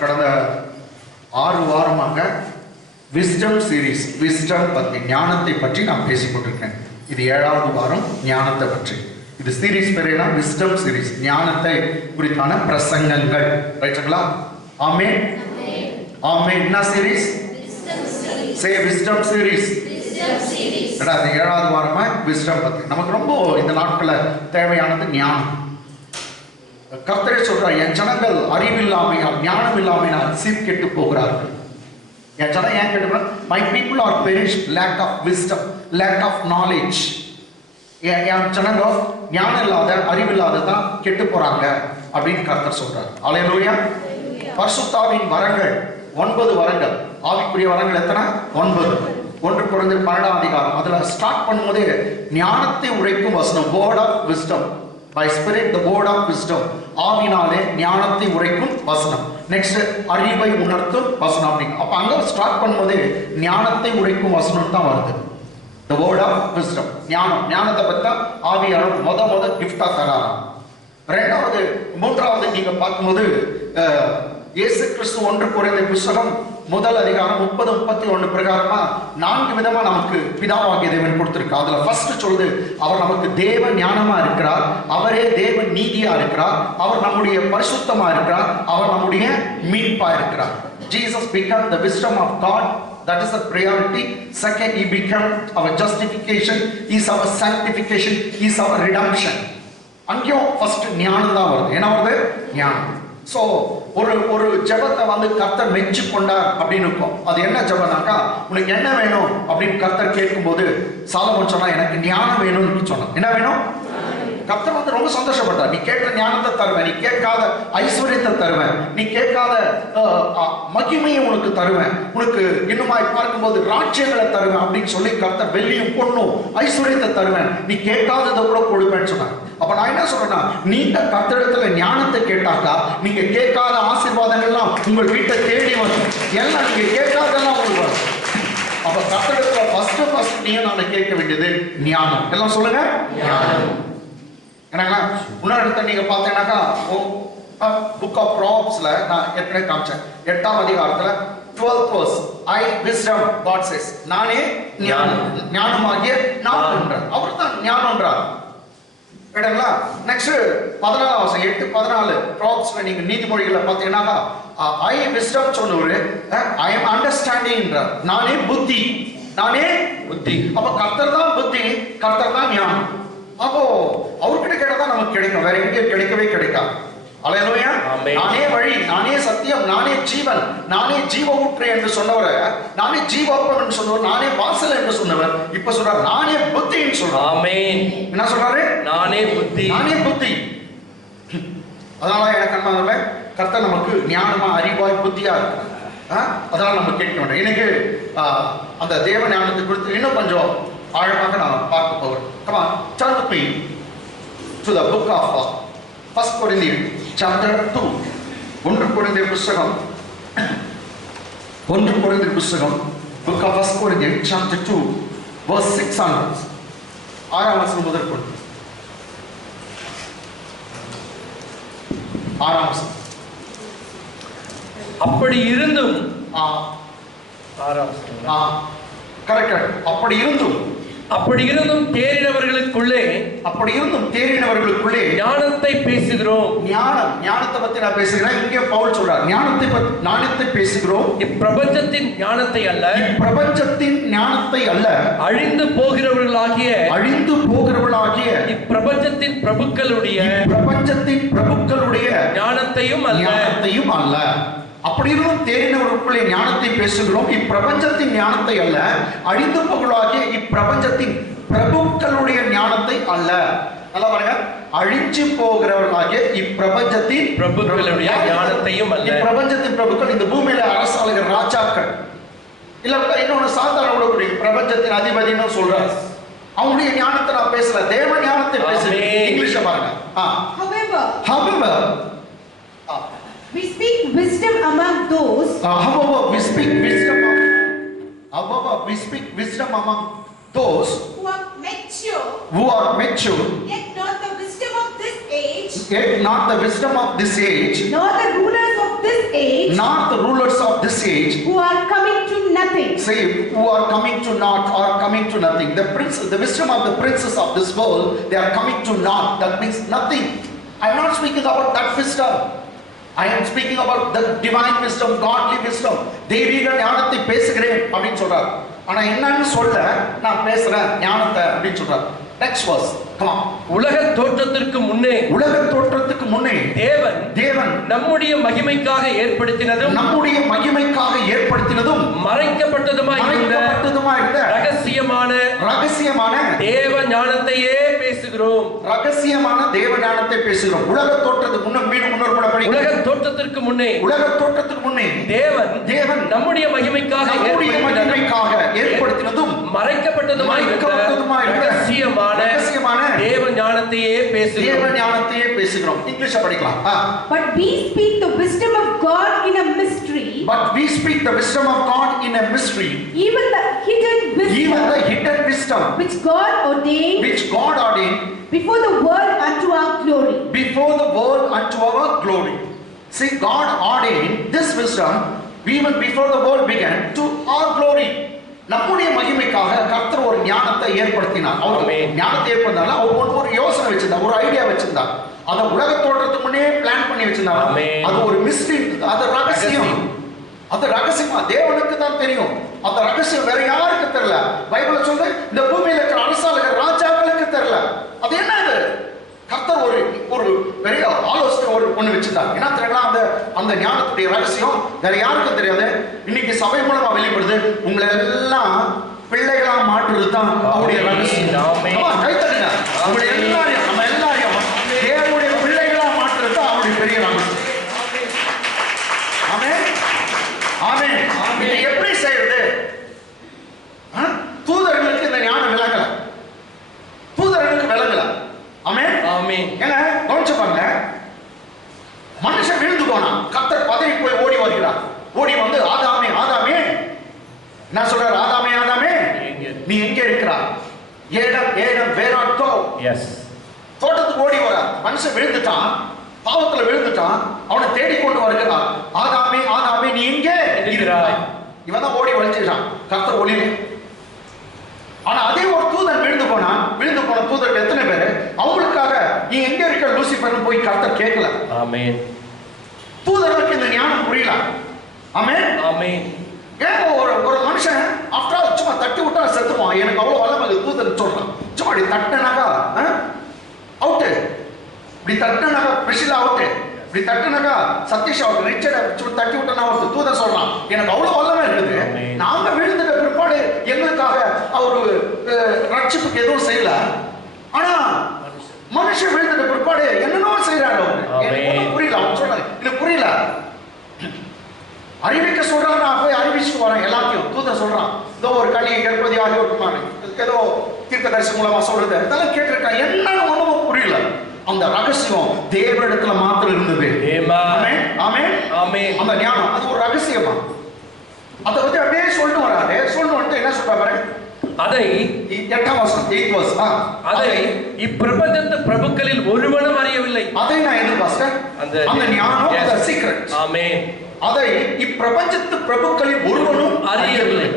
கடந்த 6 வாரமாக wisdom series, wisdom பற்றி, ஞானத்தை பற்றி நான் பேசிக்கொண்டிருக்கேன். இது 7வது வாரம் ஞானத்தை பற்றி. இது சீரீஸ் பேரேனா விஸ்டம் சீரீஸ், ஞானத்தை குறித்தான பிரசங்கங்கள். ரைட்டுங்களா? ஆமென் ஆமென். என்ன சீரீஸ்? சே விஸ்டம் சீரீஸ். இது 7வது வாரமா விஸ்டம் பற்றி. நமக்கு ரொம்ப இந்த நாட்களில் தேவையானது ஞானம். கர்த்தரே சொல்றார், என் ஜனங்கள் அறிவில்லாமையால், ஞானம் இல்லாமையால் சீர்கெட்டு போகிறார்கள். என் ஜனம் ஏன் கேட்டு, my people are perished lack of wisdom, lack of knowledge. என் ஜனங்க ஞானம் இல்லாத, அறிவில்லாத தான் கெட்டு போறாங்க அப்படின்னு கர்த்தர் சொல்றார். அல்லேலூயா. பரிசுத்தாவின் வரங்கள் 9 வரங்கள். ஆவிக்குரிய வரங்கள் எத்தனை? 9. 1 Corinthians 12ஆம் அதிகாரம். அதுல ஸ்டார்ட் பண்ணும்போது ஞானத்தை உரைக்கும் வசனம், word of wisdom. By spirit the word of wisdom. ஆவினாலே ஞானத்தை உரைக்கும் வசனம். நெக்ஸ்ட் அறிவை உணர்த்தும் வசனம். அப்ப அங்க ஸ்டார்ட் பண்ணும்போது ஞானத்தை உரைக்கும் வசனம் தான் வருது. The word of wisdom. ஞானத்தை பத்தி ஆவியானவர் முத கிஃப்டா தராராம். 3வது நீங்க பார்க்கும்போது இயேசு கிறிஸ்து 1 Corinthians புத்தகம் 1 அதிகாரம் 30-31 பிரகாரமா 4 விதமா நமக்கு பிதாவாகிய தேவன் கொடுத்திருக்கார். அதுல ஃபர்ஸ்ட் சொல்லுது, அவர் நமக்கு தேவ ஞானமா இருக்கிறார், அவரே தேவ நீதியா இருக்கிறார், அவர் நம்முடைய பரிசுத்தமா இருக்கிறார், அவர் நம்முடைய மீட்பா இருக்கிறார். Jesus became the wisdom of God. That is the priority. Second, he became our justification, he is our sanctification, he is our redemption. அங்கேயும் ஃபர்ஸ்ட் ஞானம் தான் வருது. என்ன வருது? ஞானம். ஸோ ஒரு ஜெபத்தை கர்த்தர் மெச்சு கொண்டார் அப்படின்னு இருக்கும். அது என்ன ஜெபம்னாக்கா, உனக்கு என்ன வேணும் அப்படின்னு கர்த்தர் கேட்கும்போது சாலமோன் சொன்னா, எனக்கு ஞானம் வேணும்னு சொன்னான். என்ன வேணும்? கர்த்தர் ரொம்ப சந்தோஷப்பட்டார். நீ கேட்கிற ஞானத்தை தருவேன், நீ கேட்காத ஐஸ்வர்யத்தை தருவேன், நீ கேட்காத மகிமையை உனக்கு தருவேன், உனக்கு இன்னுமாய் பார்க்கும்போது ராஜ்யங்களை தருவேன் அப்படின்னு சொல்லி கர்த்தர் வெள்ளியும் பொண்ணும் ஐஸ்வர்யத்தை தருவேன், நீ கேட்காததை கூட கொடுப்பேன்னு சொன்னார். அப்ப நான் என்ன சொல்றேன்னா, நீங்க கர்த்தரிடத்துல ஞானத்தை கேட்டாக்கா, நீங்க கேட்காத ஆசீர்வாதங்கள்லாம் உங்கள் வீட்டை தேடி வரும். எல்லாம் நீங்க கேட்காதெல்லாம் உங்களுக்கு வரும். அப்ப கர்த்தரிடத்துல ஃபர்ஸ்ட் நீங்க நான் கேட்க வேண்டியது ஞானம். எல்லாம் சொல்லுங்க, ஞானம். என்னங்களா? முன்னாடி நீங்க பார்த்தீங்கன்னாக்கா, புக் ஆஃப் ப்ராவர்ப்ஸ்ல நான் ஏற்கனவே காமிச்சேன், 8ஆம் அதிகாரத்துல 12th verse, I wisdom God says, நானே ஞானம், ஞானமாகிய நான் என்றார். அவர் தான் ஞானம்ன்றார். கேட்டீங்களா? நெக்ஸ்ட் 14ஆம் வசனம் 8-14 ப்ராவர்ப்ஸ்ல நீங்க நீதிமொழிகளை பார்த்தீங்கன்னாக்கா, I wisdom சொன்னவரு I am understanding என்றார். நானே புத்தி, நானே புத்தி. அப்ப கர்த்தர் தான் புத்தி, கர்த்தர் தான் ஞானம். அப்போ அவர்கிட்ட கேட்டதான் நமக்கு கிடைக்கும், வேற எங்கேயும் கிடைக்கவே கிடைக்காது. அல்லேலூயா. நானே வழி, நானே சத்தியம், நானே ஜீவன், நானே ஜீவ ஊற்று என்று சொன்னவர், நானே ஜீவப்பம் என்று சொன்னவர், நானே வாசல் என்று சொன்னவர், இப்ப சொல்றார் நானே புத்தின்னு சொல்றார். ஆமென். என்ன சொல்றாரு? நானே புத்தி, நானே புத்தி. அதனால எனக்கு அன்பானவர்களே, கர்த்தர் நமக்கு ஞானமா, அறிவாய், புத்தியா இருக்கிறார். அதனால நம்ம கேட்க வேண்டாம். எனக்கு அந்த தேவ ஞானத்தை குறித்து இன்னும் கொஞ்சம் ஆழமாக நான் பார்க்க போகிறேன். Come on, turn with me to the book of 1 Corinthians chapter 2. 1 Corinthians புத்தகம், 1 Corinthians புத்தகம், book of 1 Corinthians chapter 2 verse 6 onwards. 6ஆம் வசனம் முதல் கொண்டு 6ஆம் வசனம். அப்படி இருந்தும் 6ஆம் வசனம் கரெக்ட். அப்படி இருந்தும் தேறினவர்களுக்குள்ளே ஞானத்தை பேசுகிறோம். ஞானத்தை பத்தி நான் பேசுகிறேன். இங்கே பவுல் சொல்றார், ஞானத்தை பேசுகிறோம். இப்பிரபஞ்சத்தின் ஞானத்தை அல்ல, அழிந்து போகிறவர்களாகிய இப்பிரபஞ்சத்தின் பிரபுக்களுடைய ஞானத்தையும் அல்ல. அப்படி இருந்தும் தேறினவர்களுக்குள்ளே ஞானத்தை பேசுகிறோம். இப்பிரபஞ்சத்தின் ஞானத்தை அல்ல, அழிந்து போகலாகிய இப்பிரபஞ்சத்தின் பிரபுக்களுடைய ஞானத்தை அல்ல. நல்லா பாருங்க, அழிஞ்சு போகிறவர்களாகிய இப்பிரபஞ்சத்தின் பிரபுக்களுடைய ஞானத்தையும் அல்ல. இப்பிரபஞ்சத்தின் பிரபுக்கள் இந்த பூமியில அரசாளுகிற ராஜாக்கள், இல்ல இன்னொன்னு சாதாரண உலகக்கூடிய பிரபஞ்சத்தின் அதிபதினு சொல்றாரு. அவங்களுடைய ஞானத்தை நான் பேசல, தேவ ஞானத்தை பேசுறேன். இங்கிலீஷ்ல பாருங்க. However, we speak wisdom among those. However, we speak wisdom among those who are mature, yet not the wisdom of this age, nor the rulers of this age, not the rulers of this age, who are coming to nothing. say who are coming to naught or coming to nothing. The prince, the wisdom of the princes of this world, they are coming to naught. That means nothing. I am not speaking about that wisdom. I am speaking about the divine wisdom, godly wisdom. தெய்வீக ஞானத்தை பேசுகிறேன் அப்படின்னு சொல்றார். ஆனா என்னன்னு சொல்ல நான் பேசுறேன் ஞானத்தை அப்படின்னு சொல்றார். Next verse. Come on. உலக தோற்றத்திற்கு முன்னே தேவன் நம்முடைய மகிமைக்காக ஏற்படுத்தினதும் மறைக்கப்பட்டதுமாய் இருந்த ரகசியமான தேவ ஞானத்தையே பேசுகிறோம். உலக தோற்றத்துக்கு முன்னே தேவன் நம்முடைய மகிமைக்காக ஏற்படுத்தினதும் மறைக்கப்பட்டதுமாய் இருந்த ரகசியமான தேவ ஞானத்தையே பேசுகிறோம். இங்கிலீஷ்ல படிக்கலாம். But we speak the wisdom of God in a mystery. Even the hidden wisdom. Which God ordained. Before the world unto our glory. See, God ordained this wisdom even before the world began to our glory. நம்முடைய மகிமைக்காக கர்த்தர் ஒரு ஞானத்தை ஏற்படுத்தினார். அவர் ஞானத்தை ஏற்படுத்தினால அவர் ஒரு யோசனை வச்சிருந்தார், ஒரு ஐடியா வச்சிருந்தார். அத உலக தோற்றத்துக்கு முன்னே பிளான் பண்ணி வச்சிருந்தார். அது ஒரு மிஸ்ட்ரி, அது ரகசியம். அது ரகசியமா தேவனுக்கு தான் தெரியும். அந்த ரகசியம் வேற யாருக்கு தெரியல. பைபிள்ல சொல்லுது இந்த பூமியில இருக்கிற அரசாளுக்கு ராஜாக்களுக்கு தெரியல. அது என்ன இது? கர்த்தர் ஒரு பெரிய ஆலோசனை ஒண்ணு வச்சிருந்தார். என்ன தெரியல, அந்த ஞானத்துடைய ரகசியம் வேற யாருக்கும் தெரியாது. இன்னைக்கு சபை மூலமா வெளிப்படுது. உங்களை எல்லாம் பிள்ளைகளா மாற்றுறது தான் அவருடைய ரகசியம். கை தட்டுங்க. உங்களை எல்லாரையும் நம்ம எல்லாரையும் தேவனுடைய பிள்ளைகளா மாற்றுறது தான் அவருடைய பெரிய ரகசியம். ஆமென் ஆமென். இது எப்படி செய்யறது? தூதர்களுக்கு இந்த ஞானம் விளங்கல. ஆமென் ஆமென். ஏங்க கவனிச்சு பாருங்க. மனுஷன் விழுந்து போனான். கர்த்தர் பதறி போய் ஓடி வருகிறார். ஓடி வந்து ஆதாமே நான் சொல்றாரு, ஆதாமே நீ எங்கே இருக்கிறாய்? Adam where art thou? Yes. தோட்டத்துக்கு ஓடி வரார். மனுஷன் விழுந்துட்டான், பாவத்துல விழுந்துட்டான். அவனை தேடி கொண்டு வருகிறார். ஆதாமே நீ எங்கே இருக்கிறாய்? இவன் தான் ஓடி ஒளிஞ்சிட்டான். கர்த்தர் ஒளியில. ஆனா அதே ஒரு தூதன் விழுந்து போன தூதர்கள் எத்தனை பேரு அவங்களுக்காக நீ எங்க இருக்க லூசிபர்னு போய் கர்த்தர் கேட்கல. ஆமென். தூதர்களுக்கு இந்த ஞானம் புரியல. ஆமென் ஆமென். ஏன் ஒரு மனுஷன் ஆஃப்டர் ஆல் சும்மா தட்டி விட்டா செத்துவான். எனக்கு அவ்வளவு வல்லமை தூதன் சொல்றான். சும்மா இப்படி தட்டினாக்கா அவுட்டு, இப்படி தட்டினாக்கா பிரிஷிலா அவுட்டு, இப்படி தட்டினாக்கா சதீஷ் அவுட்டு, ரிச்சர்ட் தட்டி விட்டா அவுட்டு. தூதன் சொல்றான் எனக்கு அவ்வளவு வல்லமை இருக்குது. நாங்க விழுந்துட்ட பிற்பாடு எங்களுக்காக அவரு ரட்சிப்புக்கு எதுவும் செய்யல. ஆனா மனுஷன் விழுந்துட்ட பிற்பாடு என்னென்னோ செய்யறாரு. எனக்கு புரியல. அவன் சொல்றாரு எனக்கு புரியல. அறிவிக்க சொல்றான். நான் போய் அறிவிச்சுட்டு வரேன் எல்லாத்தையும். தூதன் சொல்றான் ஏதோ ஒரு கனியை கற்பதி ஆகியோருக்குமானு ஏதோ தீர்க்கதரிசி மூலமா சொல்றது இதெல்லாம் கேட்டிருக்கான். என்னன்னு ஒண்ணும் புரியல. அந்த ரகசியம் தேவனிடத்துல மாத்திரம் இருந்தது. ஆமென் ஆமென் ஆமென். அந்த ஞானம் அது ஒரு ரகசியமா. அதை பத்தி அப்படியே சொல்லிட்டு வராரு. சொல்லிட்டு வந்து என்ன சொல்ற பாருங்க. அதை 8ஆம் வசனம் 8 verse. அதை இப்பிரபஞ்சத்து பிரபுக்களில் ஒருவனும் அறியவில்லை. அதை நான் எது பாஸ்டர்? அந்த ஞானம், அந்த சீக்ரெட். ஆமென். அதை இப்பிரபஞ்சத்து பிரபுக்களில் ஒருவனும் அறியவில்லை.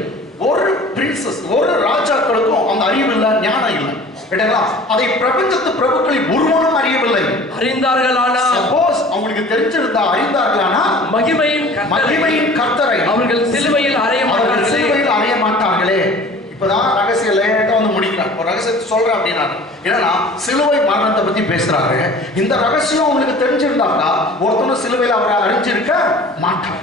ஒரு பிரின்சஸ், ஒரு ராஜாக்களுக்கும் அந்த அறிவு இல்ல, ஞானம் இல்ல. கேட்டீங்களா? அதை பிரபஞ்சத்து பிரபுக்களில் ஒருவனும் அறியவில்லை. அறிந்தார்களானா, சப்போஸ் அவங்களுக்கு தெரிஞ்சிருந்தா அறிந்தார்களானா மகிமையின் கர்த்தரை அவர்கள் சிலுவையில் அறைய மாட்டார்களே. இப்பதான் ரகசியம் லேட்டா வந்து முடிக்கிறார். ஒரு ரகசியத்தை சொல்றேன் அப்படின்னா என்னன்னா சிலுவை மரணத்தை பத்தி பேசுறாரு. இந்த ரகசியம் உங்களுக்கு தெரிஞ்சிருந்தாக்கா ஒருத்தனும் சிலுவையில் அவரை அறிஞ்சிருக்க மாட்டாங்க.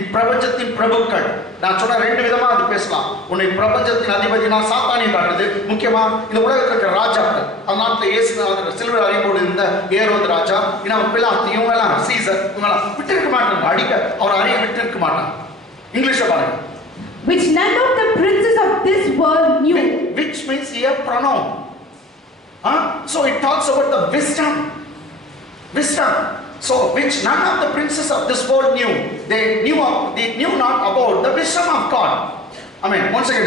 இப்பிரபஞ்சத்தின் பிரபுக்கள் நான் சொன்ன ரெண்டு விதமா அது பேசலாம். உன்னை பிரபஞ்சத்தின் அதிபதி நான் சாத்தானியை காட்டுறது. முக்கியமா இந்த உலகத்தில் இருக்கிற ராஜாக்கள். அதனால இயேசு சிலுவையில் அறியும்போது இருந்த ஏரோது ராஜா, பிலாத்து, இவங்க எல்லாம் சீசர், இவங்க எல்லாம் விட்டு இருக்க மாட்டாங்க. அடிக்க அவர் அறிய விட்டு இருக்க மாட்டாங்க. இங்கிலீஷ்ல பாருங்க. Which none of the princes of this world knew. Which means here pronoun. So it talks about the wisdom. So which none of the princes of this world knew. They knew not about the wisdom of God. Amen. Once again.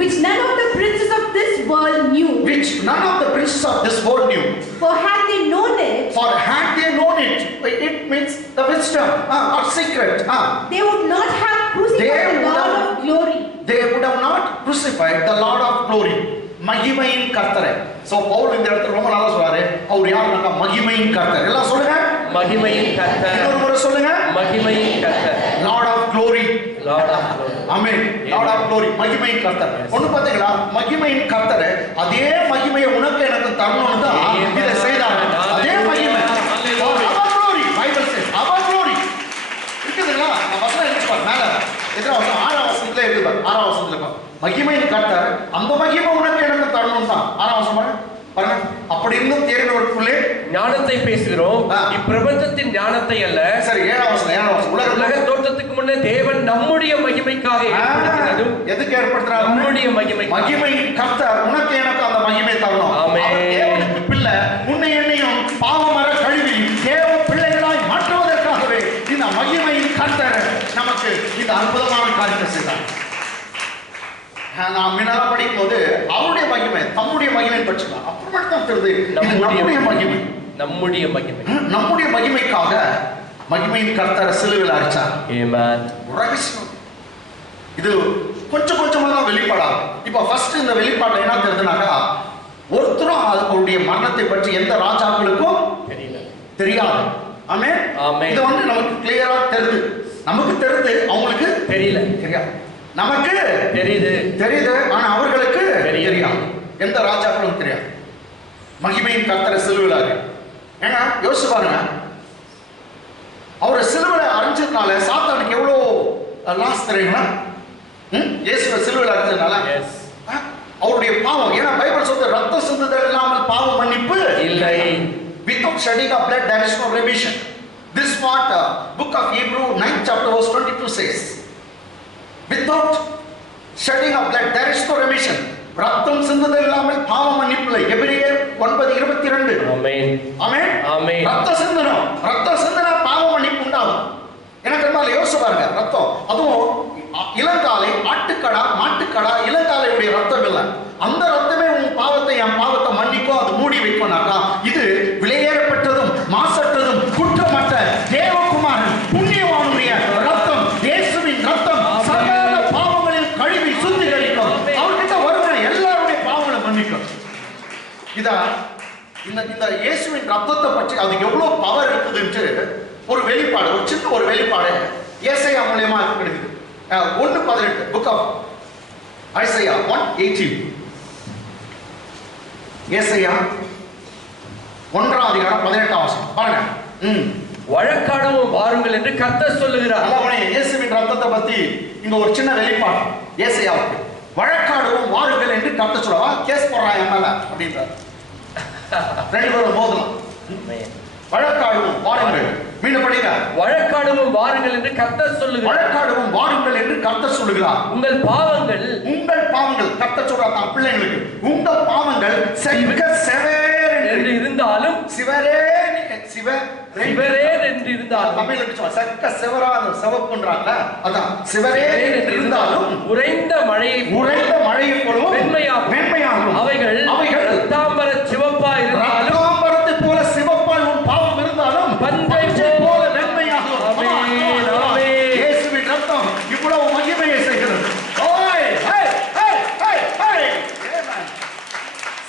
Which none of the princes of this world knew. Which none of the princes of this world knew. For had they known it, For had they known it, it means the wisdom or secret. they would not have crucified the Lord of glory. They would have not crucified the Lord of glory. மகிமையின் கர்த்தரை. So Pavul இந்த இடத்துல ரொம்ப நல்லா சொல்றாரு. அவர் யாருன்னா மகிமையின் கர்த்தர். எல்லாம் சொல்லுங்க. மகிமையின் கர்த்தர். இன்னொரு முறை சொல்லுங்க. மகிமையின் கர்த்தர். Lord of glory. Lord of glory. Amen. Lord of glory. மகிமையின் கர்த்தர். ஒன்னு பாத்தீங்களா? மகிமையின் கர்த்தர் அதே மகிமையை உனக்கு எனக்கு தரணும்னு தான் இதை செய்தார். அதே மகிமை. Our glory. Bible says our glory. இருக்குதுங்களா? நான் வசனம் எழுதிப்பார் மேல. எதிரா வசனம் 6ஆம் வசனத்துல எழுதிப்பார். 6ஆம் வசனத்துல பாருங்க. மகிமையின் கர்த்தர் அந்த மகிமை உனக்கு எனக்கு தரணும் தான். 6ஆம் வசனம் பாருங்க. அப்படி இருந்தும் தேறினவருக்குள்ளே ஞானத்தை பேசுகிறோம். இப்பிரபஞ்சத்தின் ஞானத்தை அல்ல. சரி 7ஆம் வசனம் உலக தோற்றத்துக்கு முன்னே தேவன் நம்முடைய மகிமைக்காக ஏற்படுத்தினது. எதுக்கு ஏற்படுத்துறாரு? நம்முடைய மகிமை. மகிமையின் கர்த்தர் உனக்கு எனக்கு அந்த மகிமை தரணும். ஆமென். தேவனுக்கு பிள்ளை உன்னை என்னையும் பாவமர கழுவி தேவ பிள்ளைகளாய் மாற்றுவதற்காகவே இந்த மகிமையின் கர்த்தர் நமக்கு இந்த அற்புதமான காரியத்தை செய்தார். நான் முன்னால படிக்கும் போது அவருடைய மகிமை தம்முடைய மகிமை பற்றினார். அப்புறமேட்டு தான் தெரியுது நம்முடைய மகிமை. நம்முடைய மகிமை. நம்முடைய மகிமைக்காக மகிமையின் கர்த்தர் சிலுவையில் அடிச்சார். ஆமென். ரகசியம் இது கொஞ்சம் கொஞ்சமா தான் வெளிப்பாடாகும். இப்போ ஃபர்ஸ்ட் இந்த வெளிப்பாடு என்ன தெரியுதுனாக்கா ஒருத்தரும் அவருடைய மரணத்தை பற்றி எந்த ராஜாக்களுக்கும் தெரியாது. ஆமென். இது வந்து நமக்கு கிளியரா தெரியுது. நமக்கு தெரியுது, அவங்களுக்கு தெரியாது. நமக்கு தெரியுது ஆனா அவர்களுக்கு தெரியாது. எந்த ராஜாக்களும் தெரியாது. மகிமையின் கர்த்தரை சிலுவையில் ஏன்னா யோசிச்சு பாருங்க, அவரை சிலுவையில் அரைஞ்சதுனால சாத்தானுக்கு எவ்வளவு லாஸ் தெரியுங்களா? இயேசுவை சிலுவையில் அரைஞ்சதுனால அவருடைய பாவம், ஏன்னா பைபிள் சொல்றது ரத்தம் சிந்துதல் இல்லாமல் பாவம் மன்னிப்பு இல்லை. Without shedding of blood there is no remission. This what book of Hebrew 9th chapter verse 22 says. Without shedding of blood there is no remission. ரத்தம் சிந்துதல் இல்லாமல் பாவம் மன்னிப்பு இல்லை. எபிரேயர் 9:22. ஆமென். ஆமென். ரத்தம் சிந்தனா பாவம் மன்னிப்பு உண்டாகும். எனக்கு என்ன யோசிச்சு பாருங்க, ரத்தம் அதுவும் இளங்காலை ஆட்டுக்கடா மாட்டுக்கடா இளங்காலையுடைய ரத்தம் இல்லை. அந்த ரத்தமே உன் பாவத்தை என் பாவத்தை மன்னிக்கும், அது மூடி வைக்கும்னாக்கா இது விலையேறப்பட்டதும் மாசற்றதும் குற்றமற்ற தேவகுமாரன் புண்ணியவானுடைய ரத்தம், இயேசுவின் ரத்தம் சகல பாவங்களில் கழுவி சுத்திகரிக்கும். அவர்கிட்ட வருகிற எல்லாருடைய பாவங்களை மன்னிக்கும். இதா இந்த இயேசுவின் ரத்தத்தை பற்றி அதுக்கு எவ்வளவு பவர் இருக்குதுன்னு ஒரு வெளிப்பாடு, ஒரு சின்ன ஒரு வெளிப்பாடு ஏசாயா மூலமா கிடைக்குது. 1:18 book of Isaiah 1:18. ஏசாயா 1ஆம் அதிகாரம் 18ஆம் வசனம் பாருங்க. வழக்காடவும் வாருங்கள் என்று கர்த்தர் சொல்லுகிறார். அல்லாஹ்வே இயேசுவின் ரத்தத்தை பத்தி இங்க ஒரு சின்ன வெளிப்பாடு ஏசாயாவுக்கு. வழக்காடவும் வாருங்கள் என்று கர்த்தர் சொல்றா. கேஸ் போடுறான் என்னால அப்படின்றார். ரெண்டு பேரும் மோதலாம். வழக்காடவும் வாருங்கள். மீண்டும் படிங்க. வழக்காடவும் வாருங்கள் என்று கர்த்தர் சொல்லுகிறார். வழக்காடவும் வாருங்கள் என்று கர்த்தர் சொல்லுகிறார். உங்கள் பாவங்கள் கர்த்தர் சொல்றார் தான் பிள்ளைகளுக்கு. உங்கள் பாவங்கள் செக்க செவேர் என்று இருந்தாலும் சிவரே என்று இருந்தாலும் தமிழுக்கு சொல்ல செக்க செவரா செவப்புன்றாங்க. அதான் சிவரே என்று இருந்தாலும் உறைந்த மழையை போலவும் மென்மையாகும். அவைகள் ரத்தாம்பர சிவப்பாய் இருந்தாலும் ரத்தாம்பரத்தை போல சிவப்பாய் உன் பாவம் இருந்தாலும் பஞ்சை போல மென்மையாகும். இயேசுவின் ரத்தம் இவ்வளவு மகிமையை செய்கிறது.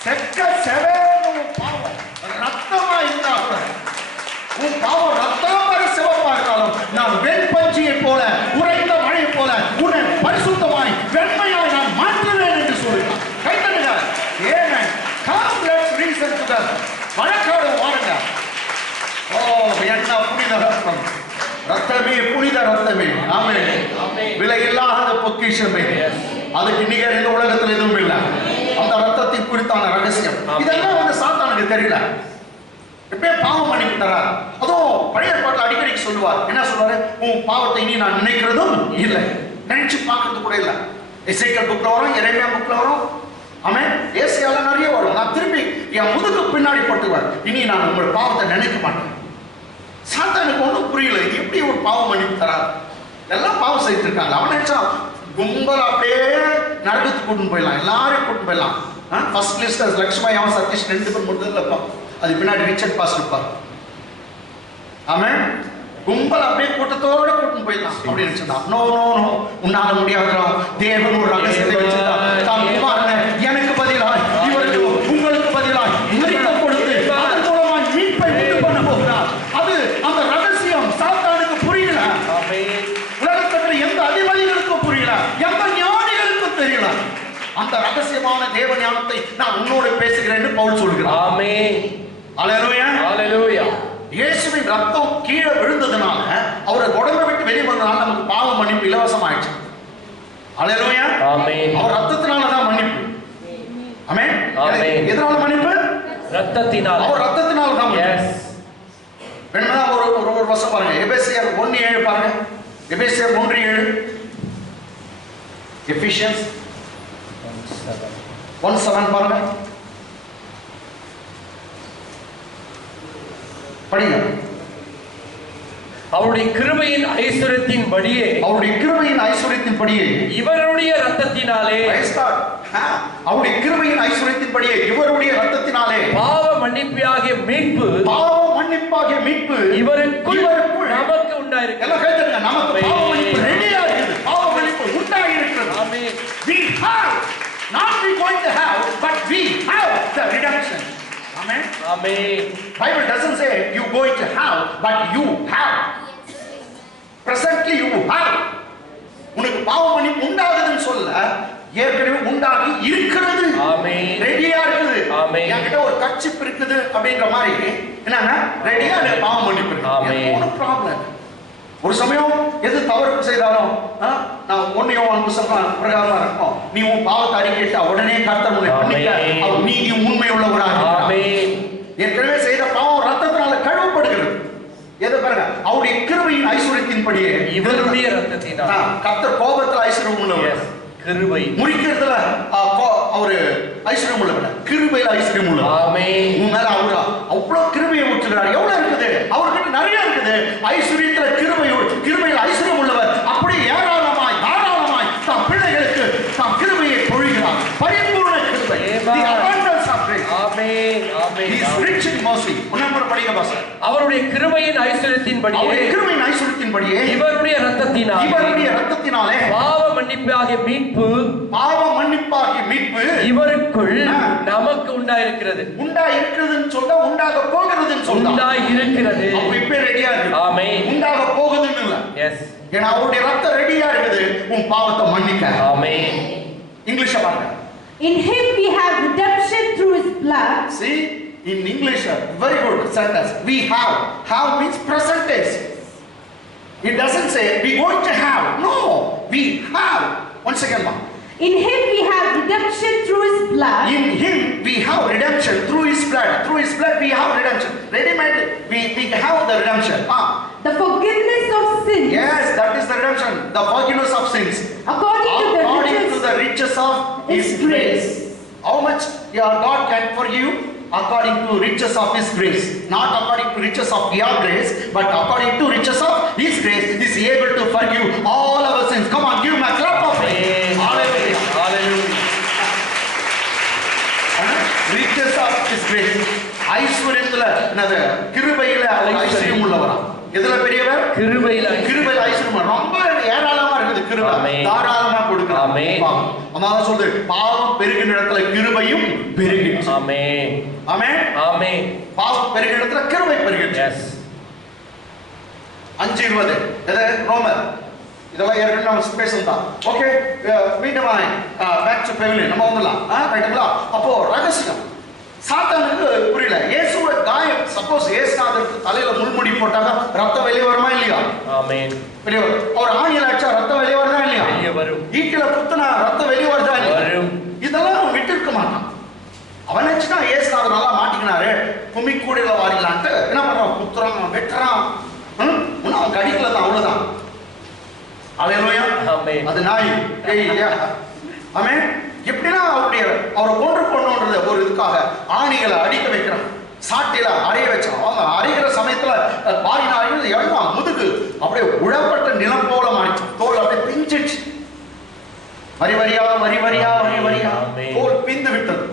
செக்க செவேர் பாவம் ரத்தமா இருந்தா கூட உன் பாவம் ரத்தாம்பர சிவப்பா இருந்தாலும் நான் வெண்பஞ்சியை போல உறைந்த மழை போல உன்னை பரிசுத்தமாய் வெண்மையாய் நான் மாற்றுவேன் என்று சொல்கிறார். கைத்தட்டுங்க. ஆமென். Come let's reason together. வழக்காடு வாருங்க. ஓ என்ன புனித ரத்தம், ரத்தமே புனித ரத்தமே. ஆமென். விலை இல்லாத பொக்கிஷமே. அதுக்கு நிகர் இந்த உலகத்தில் எதுவும் இல்லை. அந்த ரத்தத்தின் குறித்தான ரகசியம் இதெல்லாம் வந்து சாத்தானுக்கு தெரியல. இப்ப பாவம் மன்னிப்பு தரார். அதுவும் பழைய ஏற்பாட்டில் அடிக்கடி சொல்லுவார். என்ன சொல்லுவாரு? உன் பாவத்தை இனி நான் நினைக்கிறதும் இல்லை, நினைச்சு பார்க்கறது கூட இல்லை. எசேக்கியேல் புக்ல வரும், எரேமியா புக்ல வரும். ஆமென். ஏசாயால நிறைய வரும். நான் திருப்பி என் முதுகு பின்னாடி போட்டுவார். இனி நான் உங்கள் பாவத்தை நினைக்க மாட்டேன். சாத்தானுக்கு ஒன்றும் புரியல, இது எப்படி ஒரு பாவம் மன்னிப்பு தரார்? எல்லாம் பாவம் செய்துட்டு இருக்காங்க. அவன் நினைச்சா கும்பல் அப்படியே நரகத்துக்கு கூட்டின்னு போயிடலாம், எல்லாரையும் கூட்டின்னு போயிடலாம். ஃபர்ஸ்ட் லிஸ்ட் லட்சுமி அவன் சதீஷ் 2 பேர் முதல்ல இருப்பான். அது பின்னாடி ரிச்சர்ட் பாஸ் இருப்பார். ஆமென். கும்பல் அப்படியே கூட்டத்தோட கூட்டிட்டு போயிடலாம் அப்படின்னு சொன்னா, நோ நோ நோ, உன்னால முடியாதுடா. தேவன் ஒரு ரகசியத்தை வச்சிருக்கார். தான் குமாரனை எனக்கு பதிலாய் இவருக்கு உங்களுக்கு பதிலாய் மரிக்க கொடுத்து அதன் மூலமா மீட்பை உண்டு பண்ண போகிறார். அது அந்த ரகசியம் சாத்தானுக்கு புரியல. உலகத்தில் எந்த அதிபதிகளுக்கும் புரியல, எந்த ஞானிகளுக்கும் தெரியல. அந்த ரகசியமான தேவ ஞானத்தை நான் உன்னோடு பேசுகிறேன்னு பவுல் சொல்கிறார். ஆமென். அல்லேலூயா. அல்லேலூயா. இயேசுவின் ரத்தம் கீழே விழுந்ததுனால, அவரை உடம்பை விட்டு வெளியே வந்ததுனால நமக்கு பாவ மன்னிப்பு இலவசமாயிடுச்சு. அல்லேலூயா. ஆமென். அவர் ரத்தத்தினால தான் மன்னிப்பு. ஆமென். ஆமென். எதனால மன்னிப்பு? ரத்தத்தினால. அவர் ரத்தத்தினால தான் மன்னிப்பு. எஸ். வேணும்னா ஒரு வருஷம் பாருங்க. எபேசியர் 1:7 பாருங்க. எபேசியர் 1:7. எபிஷியன்ஸ் 1:7 பாருங்க. படிங்க. அவருடைய கிருபையின் ஐஸ்வரியத்தின்படியே, அவருடைய கிருபையின் ஐஸ்வரியத்தின்படியே, இவருடைய ரத்தத்தினாலே, அவருடைய கிருபையின் ஐஸ்வரியத்தின்படியே, இவருடைய ரத்தத்தினாலே பாவ மன்னிப்பாகிய மீட்பு, பாவ மன்னிப்பாகிய மீட்பு இவருக்குள் நமக்கு உண்டாயிருக்கு. எல்லாம் கேளுங்க. நமக்கு பாவ மன்னிப்பு ரெடியா இருக்குது. பாவ மன்னிப்பு உண்டாகி இருக்கிறது. ஆமென். We have, not we going to have, but we have the redemption. Amen. Amen. Bible doesn't say you going to have, but you have. Presently you have. உனக்கு பாவ மன்னிப்பு உண்டாகுதுன்னு சொல்ல, ஏற்கனவே உண்டாகி இருக்கிறது. ஆமென். ரெடியா இருக்குது. ஆமென். என்கிட்ட ஒரு கட்சிப் இருக்குது அப்படின்ற மாதிரி என்னன்னா ரெடியா பாவ மன்னிப்பு இருக்கு. ஆமென். ஒரு ப்ராப்ளம். ஒரு சமயம் எது தவறு செய்தாலும் நான் ஒன்னையும் புத்தகம் பிரகாரமா இருக்கும். நீ உன் பாவத்தை அறிக்கையிட்டா உடனே கர்த்தர் உன்னை மன்னிக்க அவர் நீதி உண்மை உள்ளவராக இருக்கிறார். ஏற்கனவே செய்த பாவம் ரத்தத்தினால கழுவப்படுகிறது. எது பாருங்க, அவருடைய கிருபையின் ஐஸ்வரியத்தின்படியே, இவருடைய ரத்தத்தினால. கர்த்தர் கோபத்துல ஐஸ்வர்யம் உள்ளவர், கிருபை முறிக்கிறதுல அவரு ஐஸ்வர்யம் உள்ளவர், கிருபையில ஐஸ்வர்யம் உள்ளவர். ஆமென். உன் மேல அவரு அவ்வளவு கிருபையை ஊற்றுகிறார். எவ்வளவு இருக்குது அவர்கிட்ட, நிறைய இருக்குது. ஐஸ்வர்யத்துல கிருபையில் ஐஸ்வர்யம் உள்ளவர். அப்படி ஏராளமாய் தாராளமாய் தம் பிள்ளைகளுக்கு தம் கிருபையை பொழிகிறார். பரிபூர்ண கிருபை. The abundance of grace. Amen. Amen. He is rich in mercy. முன்னம்பர் படிங்க பாஸ்டர். அவருடைய கிருபையின் ஐஸ்வரியத்தின்படியே, அவருடைய கிருபையின் ஐஸ்வரியத்தின்படியே, இவருடைய ரத்தத்தினாலே, இவருடைய ரத்தத்தினாலே பாவ மன்னிப்பாகிய மீட்பு, பாவ மன்னிப்பாகிய மீட்பு இவருக்குள் நமக்கு உண்டாயிருக்கிறது. உண்டாயிருக்கிறதுன்னு சொல்ல, உண்டாக போகிறதுன்னு சொல்ல, உண்டாயிருக்கிறது. அப்ப இப்ப ரெடியா இருக்கு. ஆமென். உண்டாக போகுதுன்னு இல்ல. எஸ். ஏன்னா அவருடைய ரத்தம் ரெடியா இருக்குது உன் பாவத்தை மன்னிக்க. ஆமென். இங்கிலீஷ் பாருங்க. In him we have redemption through his blood. See, in English, very good sentence. We have. Have means present tense. It doesn't say we going to have. No, we have. Once again, ma. In him we have redemption through his blood. In him we have redemption through his blood. Through his blood we have redemption. Ready-made, we have the redemption. The forgiveness of sins. Yes, that is the redemption. The forgiveness of sins. According to the riches of his grace. How much your God can forgive? According to riches of his grace. Not according to riches of your grace, but according to riches of his grace, he is able to forgive all our sins. Come on, give him a clap of praise. Hallelujah. Hallelujah. Riches of his grace. ஐஸ்வரியத்துல என்னது, கிருபையில ஐஸ்வரியம் உள்ளவரா. எதுல பெரியவர்? கிருபையில. கிருபையில ஐஸ்வரியம் ரொம்ப ஏராளமா இருக்குது. கிருபை தாராளமா கொடுக்கிறார். ஆமென். அம்மா சொல்லுது, பாவம் பெருகின இடத்துல கிருபையும் பெருகிச்சு. ஆமென். ஆமென். ஆமென். பாவம் பெருகின இடத்துல கிருபை பெருகிச்சு. எஸ். 5:20 எது ரோமர். இதெல்லாம் ஏற்கனவே நம்ம பேசலாம். ஓகே, மீண்டும் பேக் டு பெவிலியன் நம்ம வந்துடலாம். ரைட்டுங்களா? அப்போ ரகசியம் சாத்தானுக்கு புரியல. இயேசுவை காயம், சப்போஸ் இயேசுநாதருக்கு தலையில முள்முடி போட்டாங்க ரத்தம் வெளியே வருமா இல்லையா? ஆமென். வெளியே வரும். ஒரு ஆணியில் அடிச்சா ரத்தம் வெளியே வருதா இல்லையா? வெளியே வரும். ஈட்டில குத்துனா ரத்தம் வெளியே வருதா இல்லையா? வரும். இதெல்லாம் அவன் விட்டு இருக்க மாட்டான். அவன் நினைச்சுனா இயேசுநாதர் நல்லா மாட்டிக்கினாரு, கும்மிக்கூடையில வாரிடலான்ட்டு என்ன பண்றான்? குத்துறான், வெட்டுறான். அவன் கடிக்கல தான், அவ்வளவுதான். அல்லேலூயா. ஆமென். அது நாய் இல்லையா? ஆமென். எப்படின்னா அவரை கொன்று கொண்டுன்றது ஒரு இதுக்காக ஆணிகளை அடிக்க வைக்கிறான், சாட்டில அறைய வச்சான். அவங்க அறைகிற சமயத்துல பாரினார்கள் எல்லாம் முதுகு அப்படியே உழப்பட்ட நிலம் போல மாறிச்சு. தோல் அப்படியே பிஞ்சிச்சு. வரி வரியா தோல் பிந்து விட்டது.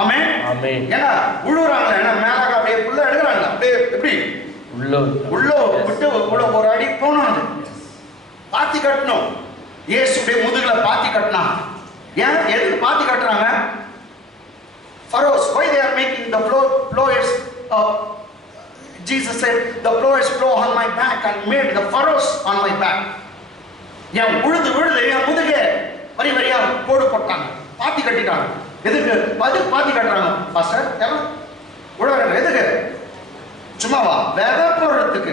ஆமென். ஆமென். ஏன்னா உழுறாங்க, ஏன்னா மேலாக அப்படியே புள்ள எடுக்கிறாங்க, அப்படியே எப்படி உள்ள விட்டு உள்ள ஒரு அடி போனோம். அது பாத்தி கட்டணும். இயேசுடைய முதுகுல பாத்தி கட்டினா. ஏன் எதுக்கு பாத்தி கட்டுறாங்க? Pharaohs, why they are making the flowers? Jesus said, the flowers flow on my back and made the furrows on my back. ஏன் உழுது என் முதுகே வரி வரியா கோடு போட்டாங்க, பாத்தி கட்டிட்டாங்க. எதுக்கு பாத்தி கட்டுறாங்க பாஸ்டர்? உழவர் எதுக்கு? சும்மாவா? விதை போடுறதுக்கு.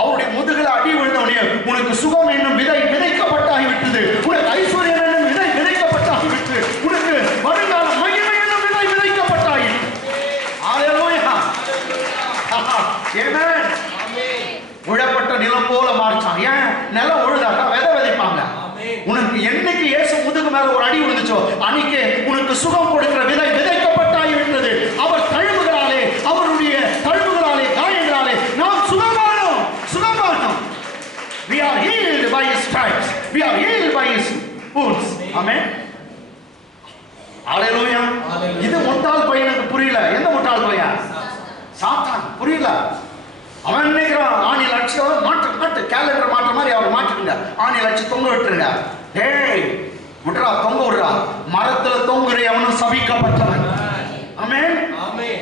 அவருடைய முதுகுல அடி விழுந்தவனே, உனக்கு சுகம் என்னும் விதை விதைக்கப்பட்டாகி விட்டது, உனக்கு ஐஸ்வர்யம் என்னும் விதை விதைக்கப்பட்டாகி விட்டது, உனக்கு வருங்கால மகிமை என்னும் விதை விதைக்கப்பட்டாகி. ஹalleluya, ஆமென். உழப்பட்ட நிலம் போல மாறிச்சான். ஏன்? நிலம் உழுதாக்கா விதை விதைப்பாங்க. உனக்கு என்னைக்கு இயேசு முதுகு மேல ஒரு அடி விழுந்துச்சோ அன்னைக்கு உனக்கு சுகம் கொடுக்கிற விதை விதைக்கப்பட்டாகி விட்டது. அவர் தழும்புகளாலே, அவருடைய தழும்புகளாலே, காயங்களாலே நாம் சுகமானோம். We are healed by his stripes, we are healed by his wounds. Amen. Hallelujah. இது முட்டாள் பையனுக்கு புரியல. எந்த முட்டாள் பையன்? சாத்தான். புரியல. அவன் நினைக்கிறான் ஆணில் அடிச்சு மாட்டு கேலண்டர் மாற்ற மாதிரி அவர் மாட்டிருங்க, ஆணில் அடிச்சு தொங்க விட்டுருங்க. டேய் விட்றா, தொங்க விடுறா. மரத்துல தொங்குற அவனும் சபிக்கப்பட்டவன். ஆமென்.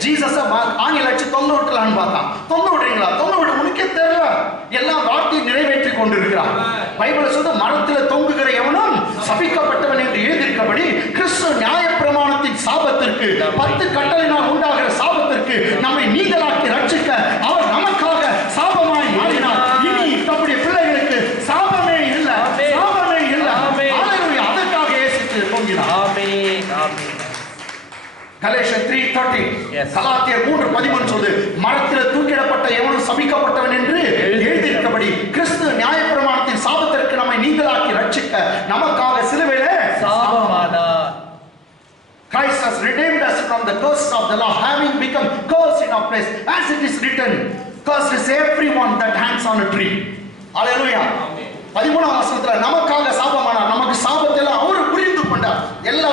ஜீசஸ் ஆணில் அடிச்சு தொங்க விட்டுலான்னு பார்த்தான். தொங்க விடுறீங்களா? தொங்க விட உனக்கே தெரியல. எல்லாம் வார்த்தை நிறைவேற்றி கொண்டிருக்கிறான். பைபிள் சொல்ற மரத்துல தொங்குகிற எவனும் சபிக்கப்பட்டவன் என்று எழுதியிருக்கிறபடி கிறிஸ்து நியாயப்பிரமாணத்தின் சாபத்திற்கு, 10 கட்டளையினால் உண்டாகிற சாபத்திற்கு நம்மை நீங்களாக்கி ரட்சிக்க அவர் நமக்காக சாபமாய் மாறினார். இனி தம்முடைய பிள்ளைகளுக்கு சாபமே இல்லை, சாபமே இல்லை. ஹalleluya. அதற்காக இயேசு பொங்கினார். ஆமென், ஆமென். கலேஷியர் 3:30, கலாத்தியர் 3:13 சொல்லுது, மரத்தில் தூக்கிடப்பட்ட எவனும் சபிக்கப்பட்டவன் என்று எழுதியிருக்கிறபடி கிறிஸ்து நியாயப்பிரமாணத்தின் சாபத்திற்கு நம்மை நீங்களாக்கி ரட்சிக்க நமக்காக சிலுவையிலே சாபமானார். Christ has redeemed us from the curse of the law, having become cursed in our place, as it is written, cursed is everyone that hangs on a tree. Hallelujah. 13ஆம் வசனத்துல நமக்காக சாபமானார். நமக்கு சாபத்தை எல்லாம் அவர் புரிந்து கொண்டார். எல்லா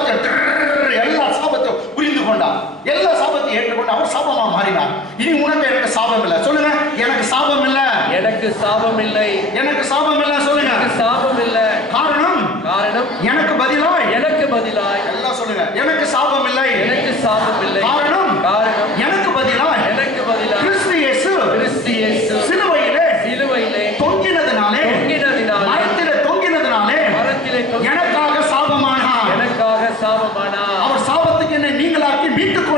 சாபத்தையும் புரிந்து கொண்டார். எல்லா சாபத்தையும் ஏற்றுக்கொண்டு அவர் சாபமா மாறினார். இனி உனக்கு எனக்கு சாபம் இல்லை. சொல்லுங்க, எனக்கு சாபம் இல்லை, எனக்கு சாபம் இல்லை, எனக்கு சாபம் இல்லை. சொல்லுங்க, எனக்கு சாபம் இல்லை. காரணம் எனக்கு பதிலாய் எல்லாம் சொல்லுங்க, எனக்கு சாபம் இல்லை, எனக்கு சாபம் இல்லை. காரணம் எனக்கு பதிலாய் கிறிஸ்து இயேசு சிலுவையிலே தொங்கினதினாலே, மரத்திலே தொங்கினதினாலே எனக்காக சாபமானார். அவர் சாபத்துக்கு என்னை நீங்களாக்கி மீட்டுக்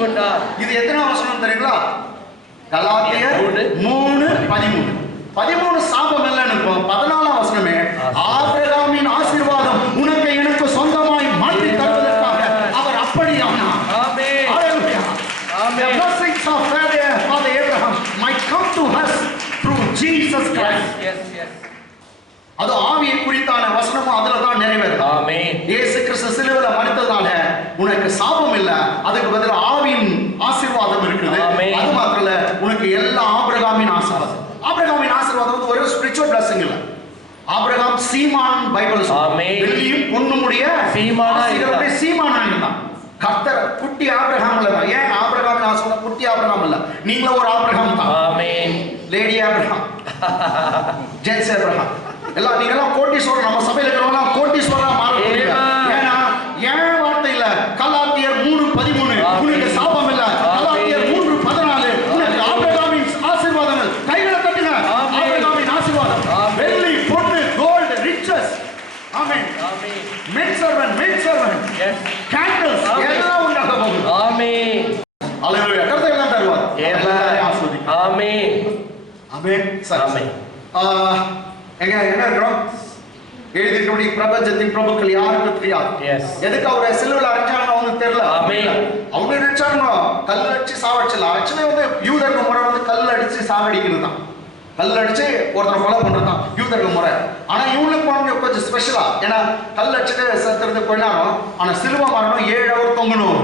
கொண்டார். இது எத்தனை வசனம் தெரியுங்களா? கலாத்தியர் 3:13. 13 சாபம் இல்லைன்னு இருக்கும். 14ஆம் வசனமே ஆபிரகாமின் ஆசீர்வாதம் உனக்கு எனக்கு சொந்தமாய் மாற்றி தருவதற்காக அவர் அப்படியானார். ஆமென். ஹalleluya. The blessings of Father Abraham might come to us through Jesus Christ. Yes. அது ஆவியை குறித்தான வசனமும் அதுல தான் நிறைவேறும். ஆமென். இயேசு கிறிஸ்து சிலுவையில மரித்ததால உனக்கு சாபம் இல்ல, அதுக்கு பதிலா ஆவியின் ஆசீர்வாதம் இருக்குது. அது மாத்திரம் இல்ல, உனக்கு எல்லா ஆபிரகாமின் ஆசீர்வாதம். ஆபிரகாமின் ஆசீர்வாதம் வந்து ஒரு ஸ்பிரிச்சுவல் பிளஸிங் இல்ல. ஆபிரகாம் சீமான் பைபிள் சொல்லுது. வெள்ளியும் பொன்னுமுடைய சீமானா இருந்தான். கர்த்தர் குட்டி ஆபிரகாம் இல்ல. ஏன் ஆபிரகாமின் ஆசீர்வாதம் குட்டி ஆபிரகாம் இல்ல, நீங்கள ஒரு ஆபிரகாம் தான். ஆமென். லேடி ஆபிரகாம், ஜென்ஸ் ஆபிரகாம், எல்லாம் நீங்க எல்லாம் கோட்டீஸ்வரர். நம்ம சபையில இருக்கிறவங்க கோட்டீஸ்வரரா மாறுறீங்க. ஏன்னா ஏன் வார்த்தை இல்ல? கலாத்தியர் 3:13 உனக்கு சாபம் இல்ல. கலாத்தியர் 3:14 உனக்கு ஆபிரகாமின் ஆசீர்வாதங்கள். கைகளை தட்டுங்க. ஆபிரகாமின் ஆசீர்வாதம், வெள்ளி பொன்னு கோல்ட் ரிச்சஸ். ஆமென். மெட் சர்வன்ட் கேண்டில்ஸ் எல்லாம் உண்டாக போகுது. ஆமென். ஹalleluya. கர்த்தர் எல்லாம் தருவார். எல்லாரையும் ஆசீர்வதிப்பார். ஆமென். ஆமென். எங்க என்ன இருக்கிறோம்? எழுதிக்கொண்டு பிரபஞ்சத்தின் பிரபுக்கள் யாருக்கு தெரியாது. எதுக்கு அவரை சிலுவையில் அடிச்சாங்க அவனுக்கு தெரியல. அவங்க நினைச்சாங்க கல் அடிச்சு சாவடிச்சலாம். ஆக்சுவலி வந்து யூதர்கள் முறை வந்து கல் அடிச்சு சாவடிக்கிறது தான். கல் அடிச்சு ஒருத்தர் கொலை பண்றதுதான் யூதர்கள் முறை. ஆனா இவங்களுக்கு போனவங்க கொஞ்சம் ஸ்பெஷலா, ஏன்னா கல் அடிச்சுட்டு செத்துறது கொஞ்ச நேரம், ஆனா சிலுவை மரணம் 7 ஹவர் தொங்கணும்.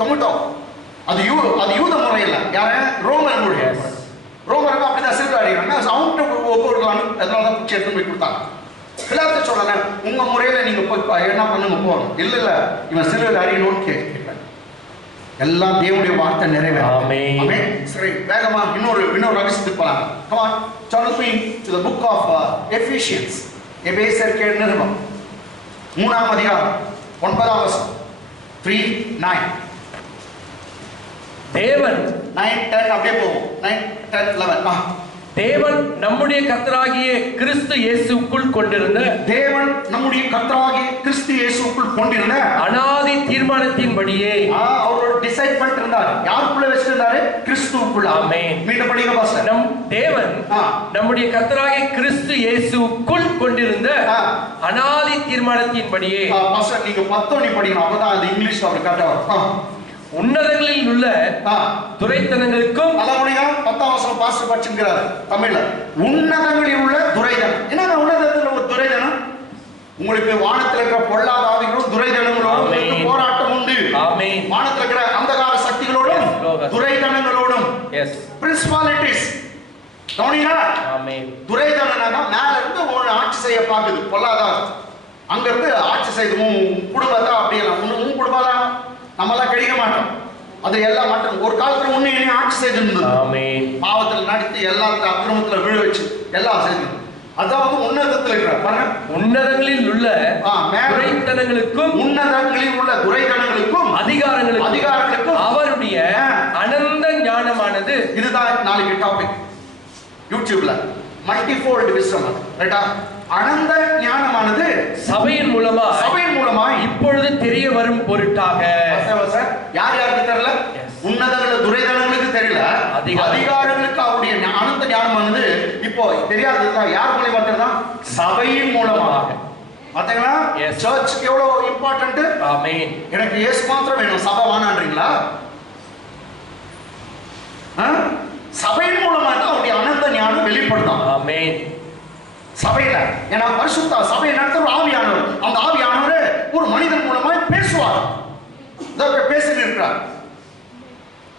தொங்கட்டும். அது யூத முறை இல்லை. யார? ரோமர்களுடைய. ரோமர்கள் அப்படிதான் சிலுவை அடிக்கிறாங்க. அவங்க ஒவ்வொருக்கலான்னு அதனாலதான் பிடிச்சி எடுத்து போய் கொடுத்தாங்க. பிலாத்து சொல்றாங்க, உங்க முறையில நீங்க போய் என்ன பண்ணுங்க போகணும். இல்ல இவன் சிலுவையில் அடிக்கணும்னு கேட்கிறேன். எல்லாம் தேவனுடைய வார்த்தை நிறைவேறும். ஆமென். ஆமென். சரி, வேகமா இன்னொரு ரகசியத்துக்கு போலாம். Come on, turn with me to the book of Ephesians. எபேசியருக்கு எழுதின நிருபம் 3ஆம் அதிகாரம் 9ஆம் வசனம். 3:9. தேவன் 9, 10 அப்படியே போவோம். 9, 10, 11. தேவன் நம்முடைய கர்த்தராகிய கிறிஸ்து இயேசுக்குள் கொண்டிருந்த தேவன் நம்முடைய கர்த்தராகிய கிறிஸ்து இயேசுக்குள் கொண்டிருந்த அனாதி தீர்மானத்தின்படியே அவரோட டிசைட் பண்ணிட்டு இருந்தார். யாருக்குள்ள வச்சிருந்தாரு? கிறிஸ்துவுக்குள்ள. ஆமென். மீண்டும் படிங்க பாஸ்டர். நம் தேவன் நம்முடைய கர்த்தராகிய கிறிஸ்து இயேசுக்குள் கொண்டிருந்த அனாதி தீர்மானத்தின்படியே. பாஸ்டர் நீங்க 10 படிக்கணும். அப்பதான் அது இங்கிலீஷ்ல அவர் கரெக்டா வரும். உன்னதங்களில் உள்ள துரைத்தனங்களுக்கும் அல்லாஹ்வுடைய 10ஆம் வசனம் பாஸ்டர் படிச்சிருக்கிறார் தமிழ்ல. உன்னதங்களில் உள்ள துரைதனம். என்னங்க உன்னதத்துல ஒரு துரைதனம்? உங்களுக்கு வானத்துல இருக்கிற பொல்லாத ஆவிகளோடும் துரைதனங்களோடும் போராட்டம் உண்டு. ஆமென். வானத்துல இருக்கிற அந்தகார சக்திகளோடும் துரைதனங்களோடும். எஸ். பிரின்சிபாலிட்டிஸ். கவனிங்க. ஆமென். துரைதனனா மேல இருந்து ஒரு ஆட்சி செய்ய பாக்குது பொல்லாத. அங்க இருந்து ஆட்சி செய்து குடும்பத்தை அப்படியே உன் குடும்பம் நம்மளாம் கழிக்க மாட்டோம். அது எல்லாம் மாட்டோம். ஒரு காலத்துல உன்னை ஆட்சி செய்திருந்தது. ஆமென். பாவத்தில் நடித்து எல்லாத்தையும் அக்கிரமத்துல விழ வச்சு எல்லாம் செய்து. அதாவது உன்னதத்தில் இருக்கிற பாருங்க. உன்னதங்களில் உள்ள துரைத்தனங்களுக்கும் உன்னதங்களில் உள்ள துரைத்தனங்களுக்கும் அதிகாரங்களுக்கும் அவருடைய அனந்த ஞானமானது. இதுதான் நாளைக்கு டாபிக் யூடியூப்ல. Multifold wisdom. ரைட்டா? அனந்த ஞானமானது சபையின் மூலமாய் இப்பொழுது தெரிய வரும் பொருட்டாக. யார் யாருக்கு தெரியல? உன்னதங்கள துரைதனங்களுக்கு தெரியல. அதிகாரங்களுக்கு அவருடைய அனந்த ஞானமானது இப்போ தெரியாததுதான். யார் மூலமா தெரியுதா? சபையின் மூலமாக. பாத்தீங்களா? சர்ச் எவ்வளவு இம்பார்ட்டன்ட். ஆமென். எனக்கு இயேசு மாத்திரம் வேணும், சபை வேணான்றீங்களா? சபையின் மூலமா தான் அவருடைய அனந்த ஞானம் வெளிப்படுத்தும். ஆமென். சபையில ஏன்னா பரிசுத்த சபையை நடத்துற ஆவியானவர். அந்த ஆவியானவர் ஒரு மனிதன் மூலமா பேசுவார். பேசிட்டு இருக்கிறார்.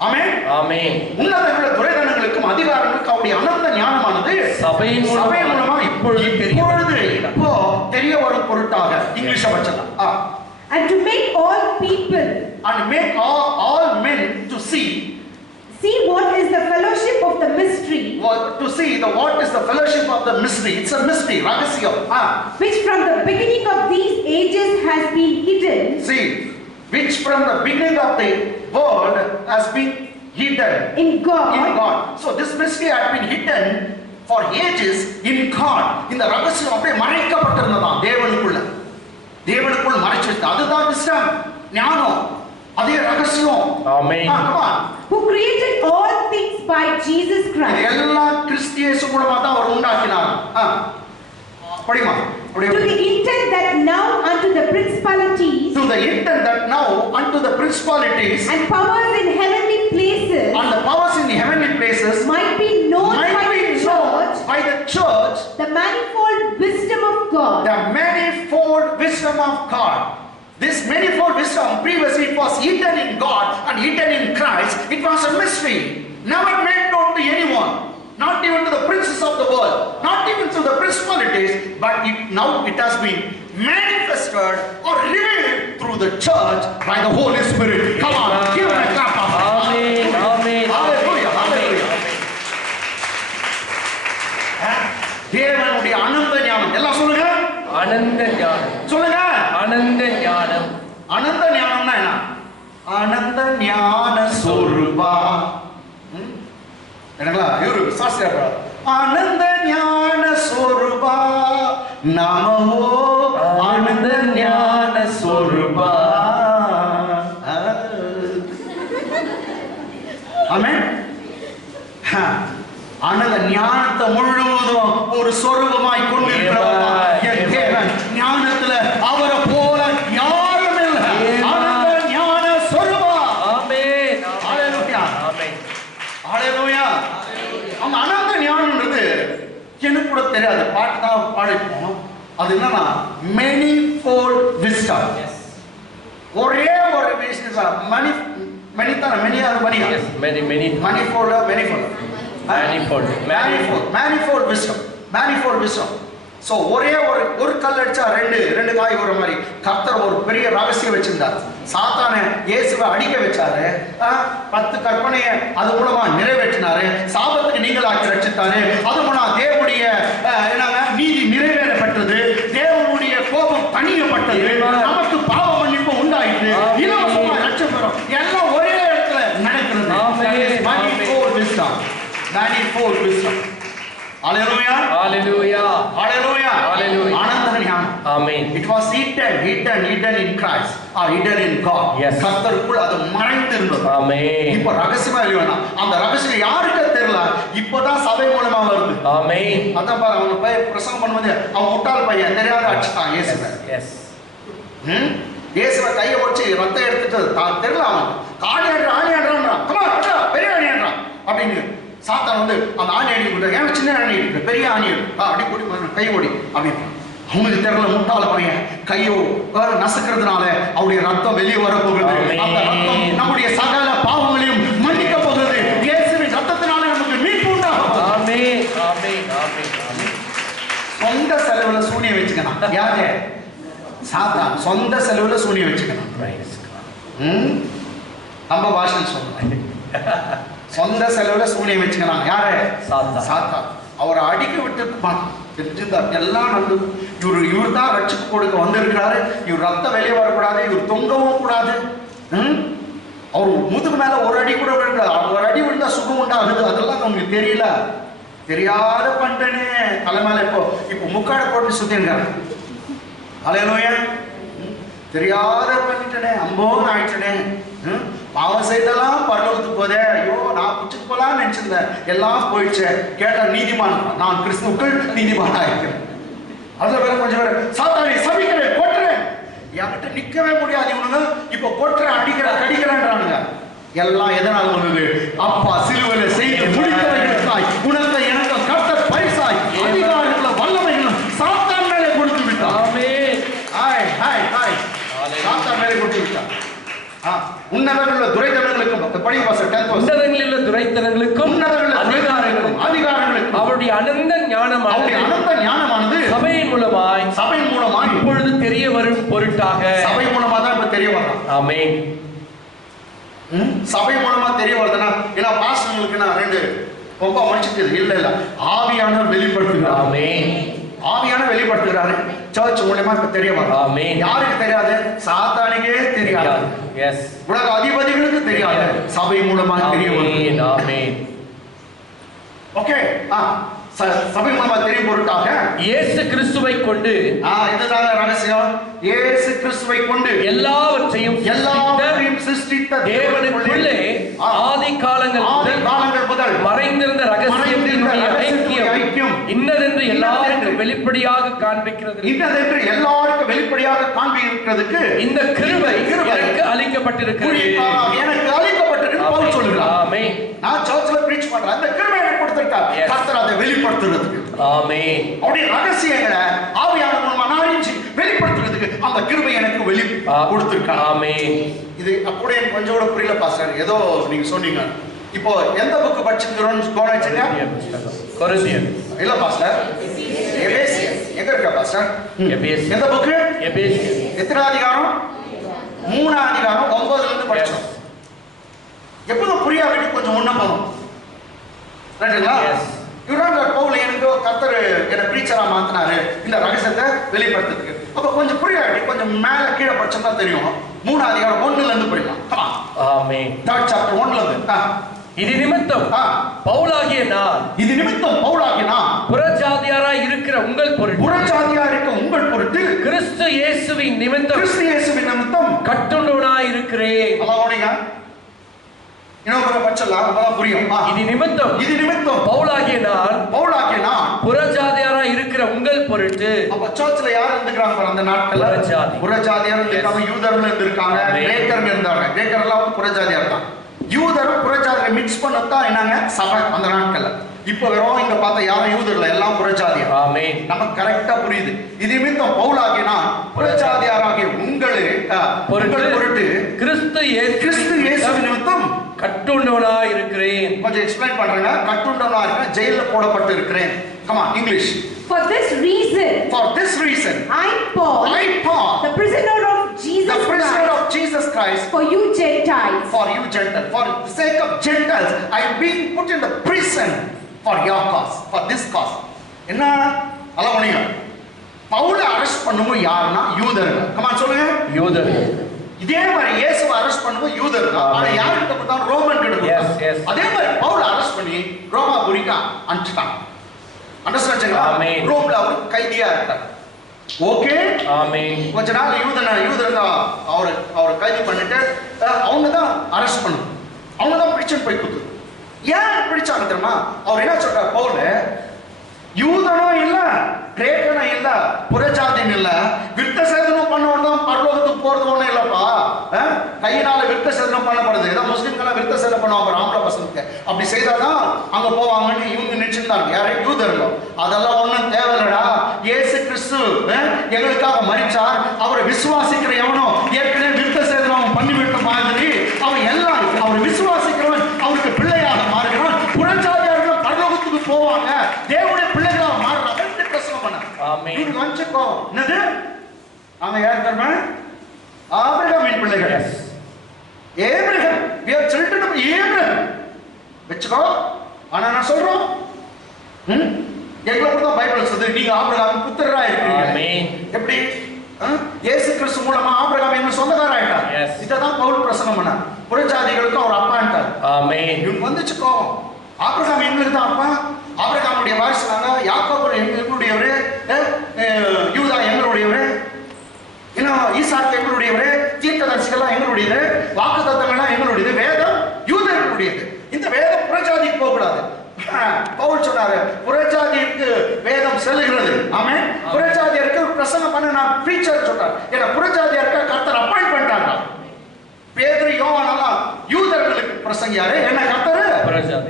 ஆமென். ஆமென். உன்னதங்கள துரைதனங்களுக்கும் அதிகாரங்களுக்கும் அவருடைய அனந்த ஞானமானது சபையின் மூலமா இப்பொழுது தெரிய வரும் பொருட்டாக. English வச்சலாம். And to make all people and make all men to see what is the fellowship of the mystery. To see what is the fellowship of the mystery. It's a mystery, rahasyam. Which from the beginning of these ages has been hidden. See, which from the beginning of the world has been hidden in God. So this mystery had been hidden for ages in God. இந்த ரகசியம் அப்படியே மறைக்கப்பட்டிருந்ததாம் தேவனுக்குள்ள மறைச்சிருக்கு. அதுதான் wisdom, ஞானம். அதே ரகசியம். ஆமென். Who created all things by Jesus Christ. எல்லாம் கிறிஸ்து இயேசு மூலமா தான் அவர் உண்டாக்கினார். படிமா. To the intent that now unto the principalities. To the intent that now unto the principalities. And powers in heavenly places. And the powers in the heavenly places. Might be known by the church. The manifold wisdom of God. The manifold wisdom of God. This manifold wisdom previously it was hidden in God and hidden in Christ. It was a mystery, never made known to anyone, not even to the princes of the world, not even to the principalities, but now it has been manifested or revealed through the church by the Holy Spirit. Come on, give him a clap. Amen. Amen. Hallelujah. Hallelujah. தேவனுடைய அனந்த ஞானம். எல்லாம் சொல்லுங்க. அனந்த ஞானம். சொல்லுங்க. அனந்த ஞானம். அனந்த ஞானம்னா என்ன? அனந்த ஞான சொரூபா. என்னங்களா இவரு சாஸ்திரா ஆனந்த ஞான சொரூபா நமோ ஆனந்த ஞான சொரூபா. ஆமென். ஆனந்த ஞானத்தை முழுவதும் ஒரு சொரூபமாய் கொண்டிருக்கிறவர் என் தேவன். ஞானத்துல அவரை போல யாரும் இல்லை. ஆனந்த ஞான சொரூபா. ஆமென். ஹalleluya. ஆமென். ஹalleluya. அந்த அனந்த ஞானம்ன்றது எனக்கு கூட தெரியாது. பாட்டு தான் பாடிப்போம். அது என்னன்னா manifold wisdom. ஒரே ஒரு விஷயம் manifold wisdom. சோ ஒரே ஒரு கல் அடிச்சா ரெண்டு காய் வர மாதிரி கர்த்தர் ஒரு பெரிய ரகசியம் வச்சிருந்தார். சாத்தான இயேசுவை அடிக்க வச்சாரு, 10 கற்பனையை அது மூலமா நிறைவேற்றினாரு, சாபத்துக்கு நீங்களாக்கி ரட்சித்தாரு, அது மூலமா தேவனுடைய நீதி நிறைவேறப்பட்டது, தேவனுடைய கோபம் தணியப்பட்டது, நமக்கு பாவ மன்னிப்பு உண்டாயிட்டு இலவசமா ரட்சம் பெறும். எல்லாம் ஒரே இடத்துல நடக்கிறது. Manifold wisdom. Hallelujah. Hallelujah. Hallelujah. Hallelujah. ஆனந்த ஞானம். Amen. It was hidden in Christ or hidden in God. Yes. கர்த்தருக்குள் அது மறைந்து இருந்தது. Amen. இப்போ ரகசியமா இல்லையா? அந்த ரகசியம் யாருக்கு தெரியல, இப்போதான் சபை மூலமா வருது. Amen. அதான் பாரு, அவன் போய் பிரசங்கம் பண்ணும்போது அவன் முட்டாள் பையன் தெரியாத அடிச்சுட்டான் இயேசுவை. Yes. இயேசுவை கையை வச்சு ரத்தம் எடுத்துட்டு தெரியல, அவன் ஆணியாடுறான், பெரிய ஆணியாடுறான் அப்படின்னு சாத்தான் வந்து அந்த ஆணி அடி கொடுத்தா, ஏன் சின்ன ஆணி இருக்கு, பெரிய ஆணி அப்படி கூடி கை ஓடி அப்படின்னு அவங்களுக்கு தெரியல. முட்டாள பையன் கையோ நசுக்கிறதுனால அவருடைய ரத்தம் வெளியே வர போகிறது. அந்த ரத்தம் நம்முடைய சகல பாவங்களையும் மன்னிக்க போகிறது. இயேசுவின் ரத்தத்தினால நமக்கு மீட்பு உண்டாகும். ஆமென். ஆமென். ஆமென். ஆமென். சொந்த செலவுல சூனியம் வச்சுக்கணும். யாரு? சாத்தான் சொந்த செலவுல சூனியம் வச்சுக்கணும். நம்ம பாஷை சொல்றேன், சொந்த செலவுல சூனியம் வச்சுக்கலாம். யாரு? சாத்தான். அவரை அடிக்க விட்டு தெரிஞ்சிருந்தார் எல்லாம் நல்லது. இவர் தான் ரட்சிப்பு கொடுக்க வந்திருக்கிறாரு, இவர் ரத்தம் வெளியே வரக்கூடாது, இவர் தொங்கவும் கூடாது. அவர் முதுகு மேல ஒரு அடி கூட விழுந்தார், ஒரு அடி விழுந்தா சுகம் உண்டாகுது, அதெல்லாம் உங்களுக்கு தெரியல, தெரியாத பண்ணிட்டேனே தலை மேல. இப்போ முக்காடு போட்டு சுத்திருக்காரு. ஹல்லேலூயா. தெரியாத பண்ணிட்டேனே, அம்போன்னு ஆயிட்டனே, பாவம் செய்தெல்லாம் பரலோகத்துக்கு போதே, ஐயோ நான் பிடிச்சிட்டு போலான்னு நினைச்சிருந்தேன், எல்லாம் போயிடுச்சு. கேட்டா நீதிமான், நான் கிறிஸ்துவுக்குள் நீதிமான் ஆயிருக்கேன். அதுல வேற கொஞ்சம் பேர் சாத்தானை சபிக்கிறேன், கொட்டுறேன், என்கிட்ட நிக்கவே முடியாது இவனுங்க, இப்ப கொட்டுறேன், அடிக்கிறேன், கடிக்கிறேன்றானுங்க. எல்லாம் எதனால வந்தது? அப்பா சிலுவையில செய்து முடித்தவர்களுக்காய் உனக்கு எனக்கு கர்த்தர் பரிசாய் அதிகாரங்களும் வல்லமைகளும் சாத்தான் மேலே கொடுத்து விட்டார். சாத்தான் மேலே கொடுத்து விட்டார். உன்னதங்களுள்ள துரைத்தனங்களுக்கும் உன்னதங்களிலுள்ள துரைத்தனங்களுக்கும் அதிகாரங்களுக்கும் அவருடைய அனந்த ஞானமானது சபையின் மூலமாய் இப்பொழுது தெரிய வரும் பொருட்டாக. சபை மூலமா தான் இப்ப தெரிய வரும். ஆமென். சபை மூலமா தெரிய வருதுன்னா, ஏன்னா பாஸ்டர்களுக்கு நான் 2 ரொம்ப மனுஷத்துக்கு இல்ல ஆவியானவர் வெளிப்படுத்துகிறார். ஆமென். ஆவியானவர் வெளிப்படுத்துகிறாரு. சர்ச் மூலமா இப்ப தெரிய வரும். ஆமென். யாருக்கு தெரியாது? சாத்தானுக்கே தெரியாது. எஸ். உலக அதிபதிகளுக்கு தெரியாது, சபை மூலமா தெரிய வரும். ஆமென். ஓகே. சபை மூலமா தெரியும் பொருட்டாக இயேசு கிறிஸ்துவை கொண்டு, இதுதான் ரகசியம், இயேசு கிறிஸ்துவை கொண்டு எல்லாவற்றையும் சிருஷ்டித்த தேவனுக்குள்ளே ஆதி காலங்கள் முதல் மறைந்திருந்த ரகசியத்தினுடைய ஐக்கியம் இன்னதென்று எல்லாருக்கும் வெளிப்படையாக காண்பிக்கிறதுக்கு இந்த கிருபை எனக்கு அளிக்கப்பட்டிருக்கிறது. எனக்கு அளிக்கப்பட்டிருக்கு பவுல் சொல்லுகிறார். ஆமென். நான் சர்ச்ல பிரீச் பண்றேன், அந்த கிருபை எனக்கு கொடுத்திருக்கார். கர்த்தர் அதை வெளிப்படுத்துறதுக்கு, ஆமென், அவருடைய ரகசியங்களை ஆவியானவர் மூலமா அறிஞ்சு வெளிப்படுத்துறதுக்கு அந்த கிருபை எனக்கு கொடுத்திருக்கார். ஆமென். இது அப்படியே கொஞ்சம் கூட புரியல பாஸ்டர், ஏதோ நீங்க சொன்னீங்க. இப்போ எந்த புக் படிச்சிருக்கிறோம்னு கோணாச்சுங்க? கொரிந்தியர் இல்ல பாஸ்டர், எபேசியர். எங்க இருக்கா பாஸ்டர்? எபேசியர். எந்த புக்? எபேசியர். எத்தனை அதிகாரம்? 3 அதிகாரம் 9ல இருந்து படிச்சோம். எப்போதும் புரியாவிட்டு கொஞ்சம் முன்ன போகும். ரைட்டுங்களா? இவரால் பவுல் எனக்கு கர்த்தர் என்ன பிரீச்சரா மாத்தினாரு இந்த ரகசியத்தை வெளிப்படுத்துறதுக்கு. அப்ப கொஞ்சம் புரியாவிட்டு கொஞ்சம் மேல கீழே படிச்சோம்னா தெரியும். 3 அதிகாரம் 1ல இருந்து படிக்கலாம். ஆமென். 3rd chapter 1ல இருந்து. இது நிமித்தம் பவுலாகிய நான் புறஜாதியாராய் இருக்கிற உங்கள் பொருட்டு கிறிஸ்து இயேசுவின் நிமித்தம் கட்டுண்டவனாய் இருக்கிறேன். இது நிமித்தம் பவுலாகிய நான் புறஜாதியாராய் இருக்கிற உங்கள் பொருட்டு. அப்ப சர்ச்ல யார் இருந்துக்கிறாங்க அந்த நாட்கள்ல? புறஜாதியார் இருக்காங்க, யூதர்கள் இருந்திருக்காங்க, கிரேக்கர்கள் இருந்தாங்க. கிரேக்கர்லாம் புறஜாதியார் தான். யூதரும் புறஜாதியை மிக்ஸ் பண்ணத்தான் என்னங்க சபை அந்த நாட்கள்ல. இப்ப வெறும் இங்க பார்த்தா யாரும் யூதர்ல, எல்லாம் புறஜாதியார். ஆமென். நமக்கு கரெக்டா புரியுது. இது நிமித்தம் பவுலாகிய நான் புறஜாதியாராகிய பொருட்டு கிறிஸ்து இயேசு நிமித்தம் கட்டுண்டவனாய் இருக்கிறேன். கொஞ்சம் எக்ஸ்பிளைன் பண்றேங்க. கட்டுண்டவனா இருக்கிறேன், ஜெயில போடப்பட்டு இருக்கிறேன். Come on, English. For this reason, For this reason, I, Paul, the prisoner of Jesus Christ, for you Gentiles, for the sake of Gentiles, I am being put in the prison for your cause, for this cause. என்ன அலவணியா பவுலை arrest பண்ணும்போது யாருன்னா யூதர்கள். Come on சொல்லுங்க, யூதர்கள். இதே மாதிரி இயேசுவை அரெஸ்ட் பண்ணும்போது யூதர்கள். ஆனா யார்கிட்ட கொடுத்தாங்க? ரோமன் கிட்ட கொடுத்தாங்க. அதே மாதிரி பவுலை அரெஸ்ட் பண்ணி ரோமாபுரிக்கு அனுப்பிச்சிட்டாங்க. அண்டர்ஸ்டாண்டிங்களா? ரோம்ல அவர் கைதியா இருக்கார். ஓகே, ஆமென். கொஞ்ச நாள் யூதர்கள் அவரை கைது பண்ணிட்டு அவங்க தான் அரெஸ்ட் பண்ணு, அவங்க தான் பிடிச்சு போய் கொடுத்து. ஏன் பிடிச்சாங்க தெரியுமா? அவர் என்ன சொல்றார்? பவுல் யூதனும் இல்ல, கிரேக்கனும் இல்ல, புறஜாதியும் இல்ல, விருத்த சேதனம் பண்ணவன் தான் பரலோகத்துக்கு போறது ஒண்ணும் இல்லப்பா. கையினால விருத்த சேதனம் பண்ணப்படுது. ஏதோ முஸ்லிம்கள் விருத்த சேதனம் பண்ணுவாங்க ஆம்பளை பசங்களுக்கு. அப்படி செய்தாதான் அங்க போவாங்கன்னு இவங்க நினைச்சிருந்தாங்க. யாரை? யூதர்கள். அதெல்லாம் ஒண்ணும் தேவையில்லடா. இயேசு கிறிஸ்து எங்களுக்காக மரிச்சார். அவரை விசுவாசிக்கிற எவனோ ஏற்கனவே விருத்த சேதனம் பண்ணிவிட்ட மாதிரி அவன் எல்லாம் அவரை விசுவாசிக்கிறவன் அவருக்கு பிள்ளையாக மாறுகிறான். புறஜாதியார்கள் பரலோகத்துக்கு போவாங்க, தேவனுடைய பிள்ளைகளாக மாறுறாங்க. பிரசங்கம் பண்ண ஆமென். வந்துக்கோ. என்னது? அவங்க யார் தெரியுமா? ஆபிரகாமின் பிள்ளைகள். Abraham. we are children of Abraham. வெச்சுக்கோ. ஆனா நான் சொல்றோம், எங்களுக்கு தான் பைபிள் சொல்லுது நீங்க ஆபிரகாம் புத்திரரா இருக்கீங்க. ஆமென். எப்படி? இயேசு கிறிஸ்து மூலமா ஆபிரகாம் என்ன சொந்தக்காரர் ஆயிட்டார். இததான் பவுல் பிரசங்கம் பண்ணார். புறஜாதிகளுக்கு அவர் அப்பான்ட்டார். ஆமென். இவங்க வந்துச்சுக்கோ, ஆபிரகாம் எங்களுக்கு தான் அப்பா, ஆபிரகாமுடைய வாரிசுனாங்க, யாக்கோபு எங்களுடையவரு, யூதா எங்களுடையவரு, இன்னும் ஈசாக்கு எங்களுடையவரு, தீர்க்கதரிசிகள்லாம் எங்களுடையது, வாக்குத்தத்தங்கள்லாம் எங்களுடையது, வேதம் யூதர்களுடையது. இந்த வேதம் புறஜாதிக்கு போக கூடாது. பவுல் சொன்னாரு புறஜாதிக்கு வேதம் செல்லுகிறது. ஆமென். புறஜாதியருக்கு பிரசங்கம் பண்ண நான் பிரீச்சர் சொன்னார். ஏன்னா புறஜாதியருக்கு கர்த்தர் அப்பாயிண்ட் பண்ணிட்டாங்க. பேதுரு யோவான் எல்லாம் யூதர்களுக்கு பிரசங்கியாரு, என்ன கர்த்தர்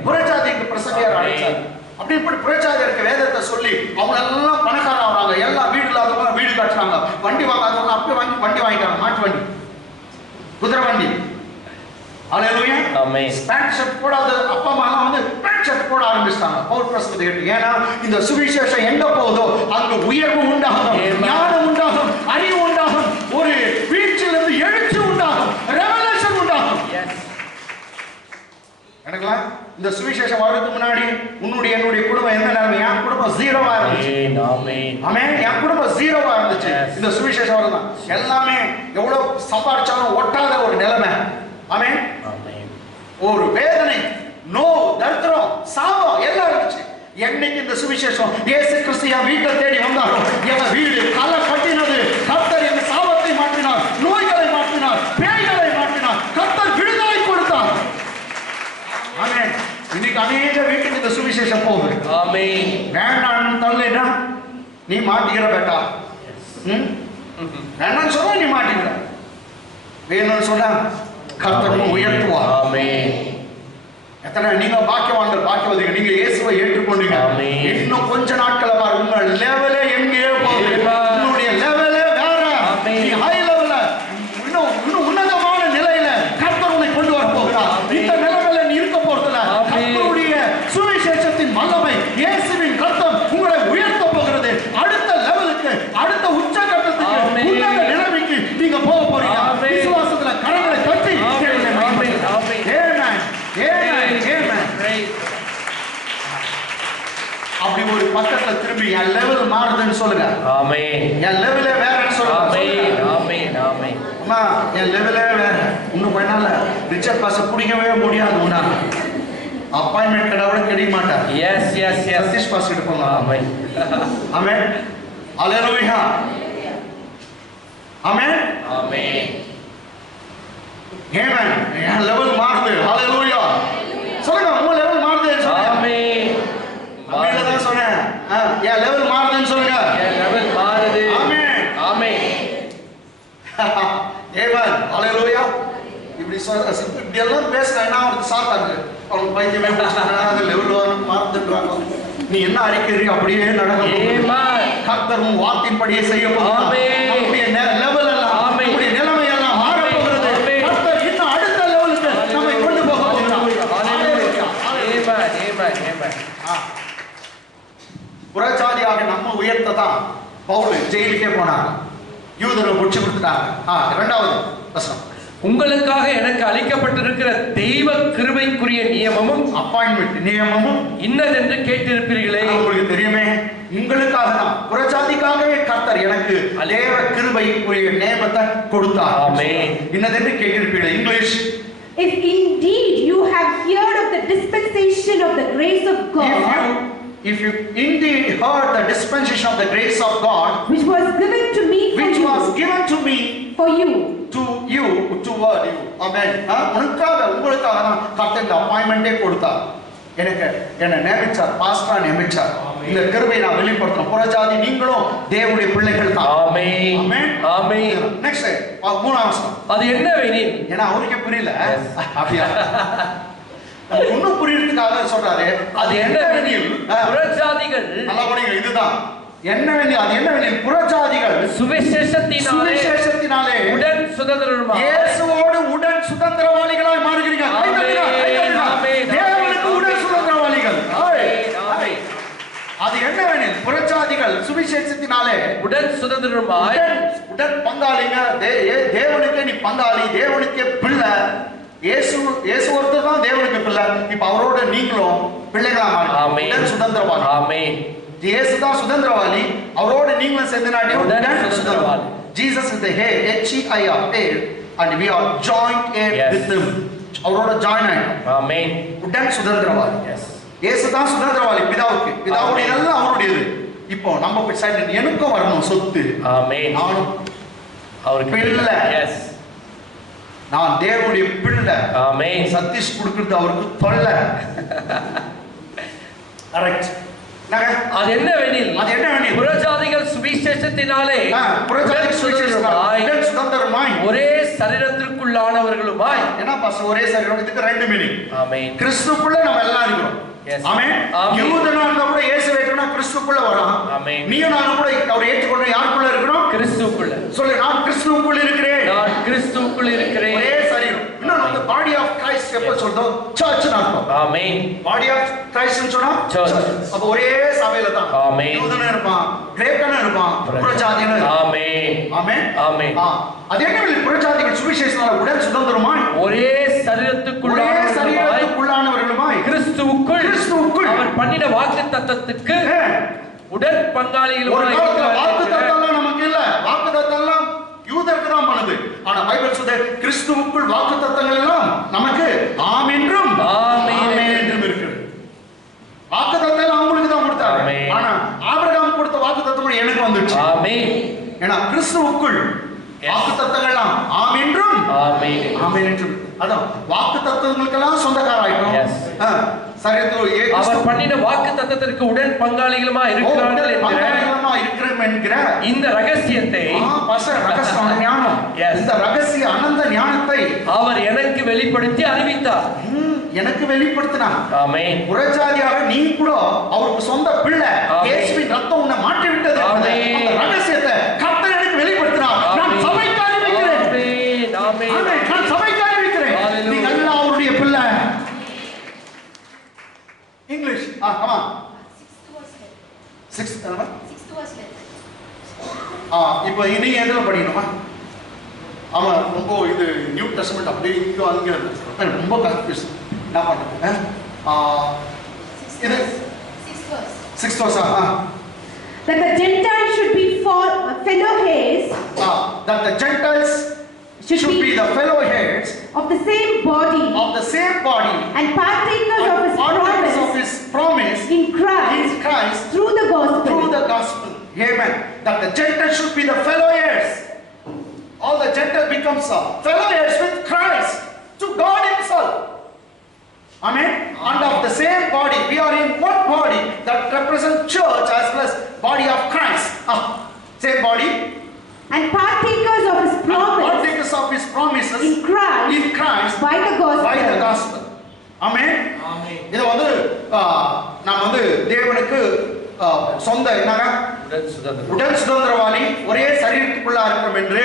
புறஜாதிக்கு பிரசங்கியார் அழைச்சார். அப்படி இப்படி புறஜாதியருக்கு வேதத்தை சொல்லி அவங்க எல்லாம் பணக்காரன் ஆகிறாங்க. எல்லாம் வீடு இல்லாதவங்க வீடு கட்டுறாங்க, வண்டி வாங்காதவங்க அப்படி வண்டி வாங்கிட்டாங்க, மாட்டு வண்டி, குதிரை வண்டி. அல்லேலூயா. ஆமென். பேண்ட் ஷர்ட் போடாத அப்பா அம்மா வந்து பேண்ட் ஷர்ட் போட ஆரம்பிச்சாங்க பவுல் பிரசங்கத்தை கேட்டு. ஏன்னா இந்த சுவிசேஷம் எங்க போகுதோ அங்க உயர்வு உண்டாகும், ஞானம் உண்டாகும், அறிவு உண்டாகும், ஒரு வீழ்ச்சியிலிருந்து எழுச்சி உண்டாகும், ரெவலேஷன் உண்டாகும். எனக்குலாம் இந்த சுவிசேஷம் வர்றதுக்கு முன்னாடி உன்னுடைய என்னுடைய குடும்பம் என்ன நிலைமை? என் குடும்பம் ஜீரோவா இருந்துச்சு. ஆமென். என் குடும்பம் ஜீரோவா இருந்துச்சு. இந்த சுவிசேஷம் வரதான் எல்லாமே எவ்வளவு சம்பாதிச்சாலும் ஒட்டாத ஒரு நிலைமை. ஆமென். ஒரு வேதனை, நோ, தரித்திரம், சாபம் எல்லாம் இருந்துச்சு. என்னைக்கு இந்த சுவிசேஷம் இயேசு கிறிஸ்து என் வீட்டை தேடி வந்தாரோ, என் வீடு கலை கட்டினது. கர்த்தர் என் சாபத்தை மாற்றினார், நோய்களை மாற்றினார், பேய்களை மாற்றினார், கர்த்தர் விடுதலை கொடுத்தார். ஆமென். இன்னைக்கு அநேக வீட்டுக்கு இந்த சுவிசேஷம் போகுது. ஆமென். வேண்டாம் தள்ளினா நீ மாட்டிக்கிற பேட்டா. வேண்டாம் சொன்னா நீ மாட்டிக்கிற, வேணும்னு சொன்னா கர்த்தர் உயர்த்துவார். ஆமென். எத்தனை நீங்க பாக்கியவான்கள், பாக்கியவதிகள், நீங்க இயேசுவை ஏற்றுக்கொண்டீங்க. இன்னும் கொஞ்ச நாட்கள பாரு, உங்க லெவலே எங்கேயோ போகுது. உங்களுடைய லெவலே வேற, நீ ஹை லெவல்ல இன்னும் உன்னதமான நிலையில கர்த்தர் உன்னை கொண்டு வர போகிறார். இந்த நிலைமையில நீ இருக்க போறதில்ல. கர்த்தருடைய சுவிசேஷத்தின் வல்லமை, இயேசுவின் கர்த்தம் உங்களை உயர்த்த போகிறது. அடுத்த லெவலுக்கு, அடுத்த உச்சகட்டத்துக்கு, உன்னத நிலைமைக்கு நீங்க போக போறீங்க. விசுவாசத்துல கரங்களை தட்டி அப்படி ஒரு பக்கத்துல திரும்பி என் லெவல் மாறுதுன்னு சொல்லுங்க. ஆமென். என் லெவலே வேறன்னு சொல்லுங்க. ஆமென். ஆமென். ஆமென். அம்மா என் லெவலே வேற. இன்னும் கொஞ்ச நாள்ல ரிச்சர்ட் பாஸ் பிடிக்கவே முடியாது. உன்னால அப்பாயின்மெண்ட் கடவுளே கிடைக்க மாட்டார். Yes yes yes Sathish boss கிட்ட போங்க. ஆமென். ஆமென். அல்லேலூயா. ஆமென். ஆமென். ஆமென். என் லெவல் மாறுது. அல்லேலூயா. சொல்லுங்க, உங்க லெவல் மாறுதுன்னு சொல்லுங்க. ஆமென். ஆமென் தான் சொன்னேன். என் லெவல் மாறுதுன்னு சொல்லுங்க. என் லெவல் மாறுது. ஆமென். ஆமென். ஆமென். அல்லேலூயா. இப்படி இப்படி எல்லாம் பேசுறேன்னா அவருக்கு சாத்தாங்க. அவங்க பைத்தியமே பேசுறாங்க, அது லெவல் மாறுதுன்றாங்க. நீ என்ன அறிக்கை அப்படியே நடக்கும். கர்த்தர் உன் வார்த்தையின்படியே செய்ய போகிறார். நம்முடைய லெவல் எல்லாம், நம்முடைய நிலைமை எல்லாம் மாற போகிறது. கர்த்தர் இன்னும் அடுத்த லெவலுக்கு நம்மை கொண்டு போக போகிறார். புறஜாதியாக நம்ம உயர்த்ததான் பவுல் ஜெயிலுக்கே போனாங்க, யூதரை முடிச்சு கொடுத்துட்டாங்க. இரண்டாவது வசனம், உங்களுக்காக எனக்கு அளிக்கப்பட்டிருக்கிற தெய்வ கிருபைக்குரிய நியமமும் அப்பாயின்மெண்ட் நியமமும் இன்னதென்று கேட்டிருப்பீர்களே. உங்களுக்கு தெரியுமே, உங்களுக்காக தான், புறஜாதிக்காகவே கர்த்தர் எனக்கு தேவ கிருபைக்குரிய நியமத்தை கொடுத்தார். ஆமென். இன்னதென்று கேட்டிருப்பீர்களே. English, if indeed you have heard of the dispensation of the grace of God, if you indeed heard the dispensation of the grace of God, which was given to me for you, toward you. Amen. உங்களுக்காக தான் கர்த்தர் இந்த அப்பாயின்மெண்டே கொடுத்தார். எனக்கு என்ன நியமிச்சார், பாஸ்டரா நியமிச்சார். இந்த கிருபையை நான் வெளிப்படுத்தணும். புறஜாதி நீங்களும் தேவனுடைய பிள்ளைகள் தான். ஆமென். ஆமென். ஆமென். நெக்ஸ்ட் மூணாவது வசனம். அது என்னவெனில், ஏன்னா அவருக்கு புரியல, அப்படியா இன்னும் புரியறதுக்காக சொல்றாரு. அது என்னவெனில் புறஜாதிகள், நல்லா படிங்க, இதுதான் என்னவெனில், அது என்னவெனில் புறஜாதிகள் சுவிசேஷத்தினாலே உடன் சுதந்திரமாய், இயேசுவோடு உடன் சுதந்திரவாளிகளாய் மாறுகிறீங்க. தேவனுக்கு உடன் சுதந்திரவாளிகள். அது என்னவெனில் புறஜாதிகள் சுவிசேஷத்தினாலே உடன் சுதந்திரமாய், உடன் பங்காளிங்க. தேவனுக்கே நீ பங்காளி, தேவனுக்கே பிள்ளை. இயேசு ஒருத்தர் தான் தேவனுக்கு பிள்ளை. இப்ப அவரோட நீங்களும் பிள்ளைகளா மாறுங்க. உடன் சுதந்திரவாளி. ஆமென். இயேசு தான் சுதந்திரவாளி, அவரோட நீங்களும் சேர்ந்து உடன் சுதந்திரவாளி. Jesus is the head, head, and we are joint heir with him. அவரோட ஜாயின் ஆயிடும். ஆமென். உடன் சுதந்திரவாளி. இயேசு தான் சுதந்திரவாளி பிதாவுக்கு. பிதாவுடைய எல்லாம் அவருடையது. இப்போ நம்ம சைடு எனக்கும் வரணும் சொத்து. ஆமென். நானும் அவருக்கு பிள்ளை. எஸ், நான் தேவனுடைய பிள்ளை. ஆமென். சதீஷ் கொடுக்கிறது அவருக்கு தொல்லை. கரெக்ட். அது என்னவெனில், புறஜாதிகள் சுவிசேஷத்தினாலே சுதந்திரமாய் ஒரே சரீரத்திற்குள்ளானவர்களுமாய். என்ன பாஸ்டர் ஒரே சரீரம்? இதுக்கு ரெண்டு மீனிங். ஆமென். கிறிஸ்துக்குள்ள நம்ம எல்லாம் இருக்கிறோம். ஆமென். யூதனா இருந்தா கூட இயேசு ஏற்றுனா கிறிஸ்துக்குள்ள வரான். ஆமென். நீயும் நானும் கூட அவர் ஏற்றுக்கொண்ட யாருக்குள்ள இருக்கிறோம்? கிறிஸ்துக்குள்ள. சொல்லு, நான் கிறிஸ்துவுக்குள்ள இருக்கிறேன். நான் கிறிஸ்துவுக்குள்ள இருக்கிறேன். ஒரே சரீரம். இன்னும் அந்த பாடி ஆஃப் கிரைஸ்ட் எப்ப சொல்றோம்? சர்ச் அர்த்தம். ஆமென். பாடி ஆஃப் கிரைஸ்ட் சொன்னா சர்ச். அப்ப ஒரே சபையில தான். ஆமென். யூதனா இருப்பான், கிரேக்கனா இருப்பான், புறஜாதியனா இருப்பான். ஆமென். ஆமென். ஆமென். அது என்ன புறஜாதிகள் சுவிசேஷத்தால் உடன் சுதந்திரமாய் ஒரே சரீரத்துக்குள்ளானவர்களுமாய் கிறிஸ்துவுக்குள் அவர் பண்ணின வாக்குத்தத்தத்துக்கு உடன் பங்காளிகளுமாய். வாக்குத்தத்தம் நமக்கு இல்ல, வாக்குத்தத்தம் யூதருக்கு தான் பண்ணுது. ஆனா பைபிள் சொல்லுது கிறிஸ்துவுக்குள் வாக்குத்தத்தங்கள் எல்லாம் நமக்கு ஆம் என்றும் ஆமென் என்றும் இருக்கு. வாக்குத்தத்தம் அவங்களுக்கு தான் கொடுத்தாங்க. ஆனா ஆபிரகாம் கொடுத்த வாக்குத்தத்தம் எனக்கு வந்துச்சு. ஆமென். ஏன்னா கிறிஸ்துவுக்குள் வாக்குத்தத்தங்கள்லாம் ஆம் என்றும் ஆமென் ஆமென் என்றும். அதான் வாக்குத்தத்தங்களுக்கெல்லாம் சொந்தக்காரராயிட்டோம். அவர் பண்ணின வாக்குத்தத்தத்திற்கு உடன் பங்காளிகளுமாய் இருக்கிறார்கள் என்கிற இந்த ரகசியத்தை, இந்த ரகசிய அனந்த ஞானத்தை அவர் எனக்கு வெளிப்படுத்தி அறிவித்தார். எனக்கு வெளிப்படுத்தினார். ஆமென். புறஜாதியாக நீ கூட அவருக்கு சொந்த பிள்ளை. இயேசுவின் ரத்தம் உன்னை மாற்றி விட்டது. அந்த ரகசியத்தை கர்த்தர் எனக்கு வெளிப்படுத்தினார். நான் சபைக்கு அறிவிக்கிறேன். ஆமென். ஆமென். நான் சபைக்கு அறிவிக்கிறேன். நீங்க எல்லாம் அவருடைய பிள்ளை. இங்கிலீஷ் ஆமா 6th verse. இப்போ இனி எதுல படிக்கணுமா? ஆமா, ரொம்ப இது நியூ டெஸ்டமென்ட் அப்படியே இங்க அங்க ரொம்ப கன்ஃபியூஸ். என்ன பண்றது? இது 6th verse. That the Gentiles should be fellow heirs. That the Gentiles should be the fellow heirs of the same body. And partakers of his promise in Christ through the gospel. Amen. That the Gentiles should be the fellow heirs. All the Gentiles becomes fellow heirs with Christ to God himself. Amen. And of the same body. We are in one body that represents church as well as body of Christ. Same body. And partakers of his promises in Christ by the gospel. Amen. இது வந்து நாம் வந்து தேவனுக்கு சொந்த என்னங்க உடன் சுதந்திரவாளி, ஒரே சரீரத்துக்குள்ள இருக்கிறோம் என்று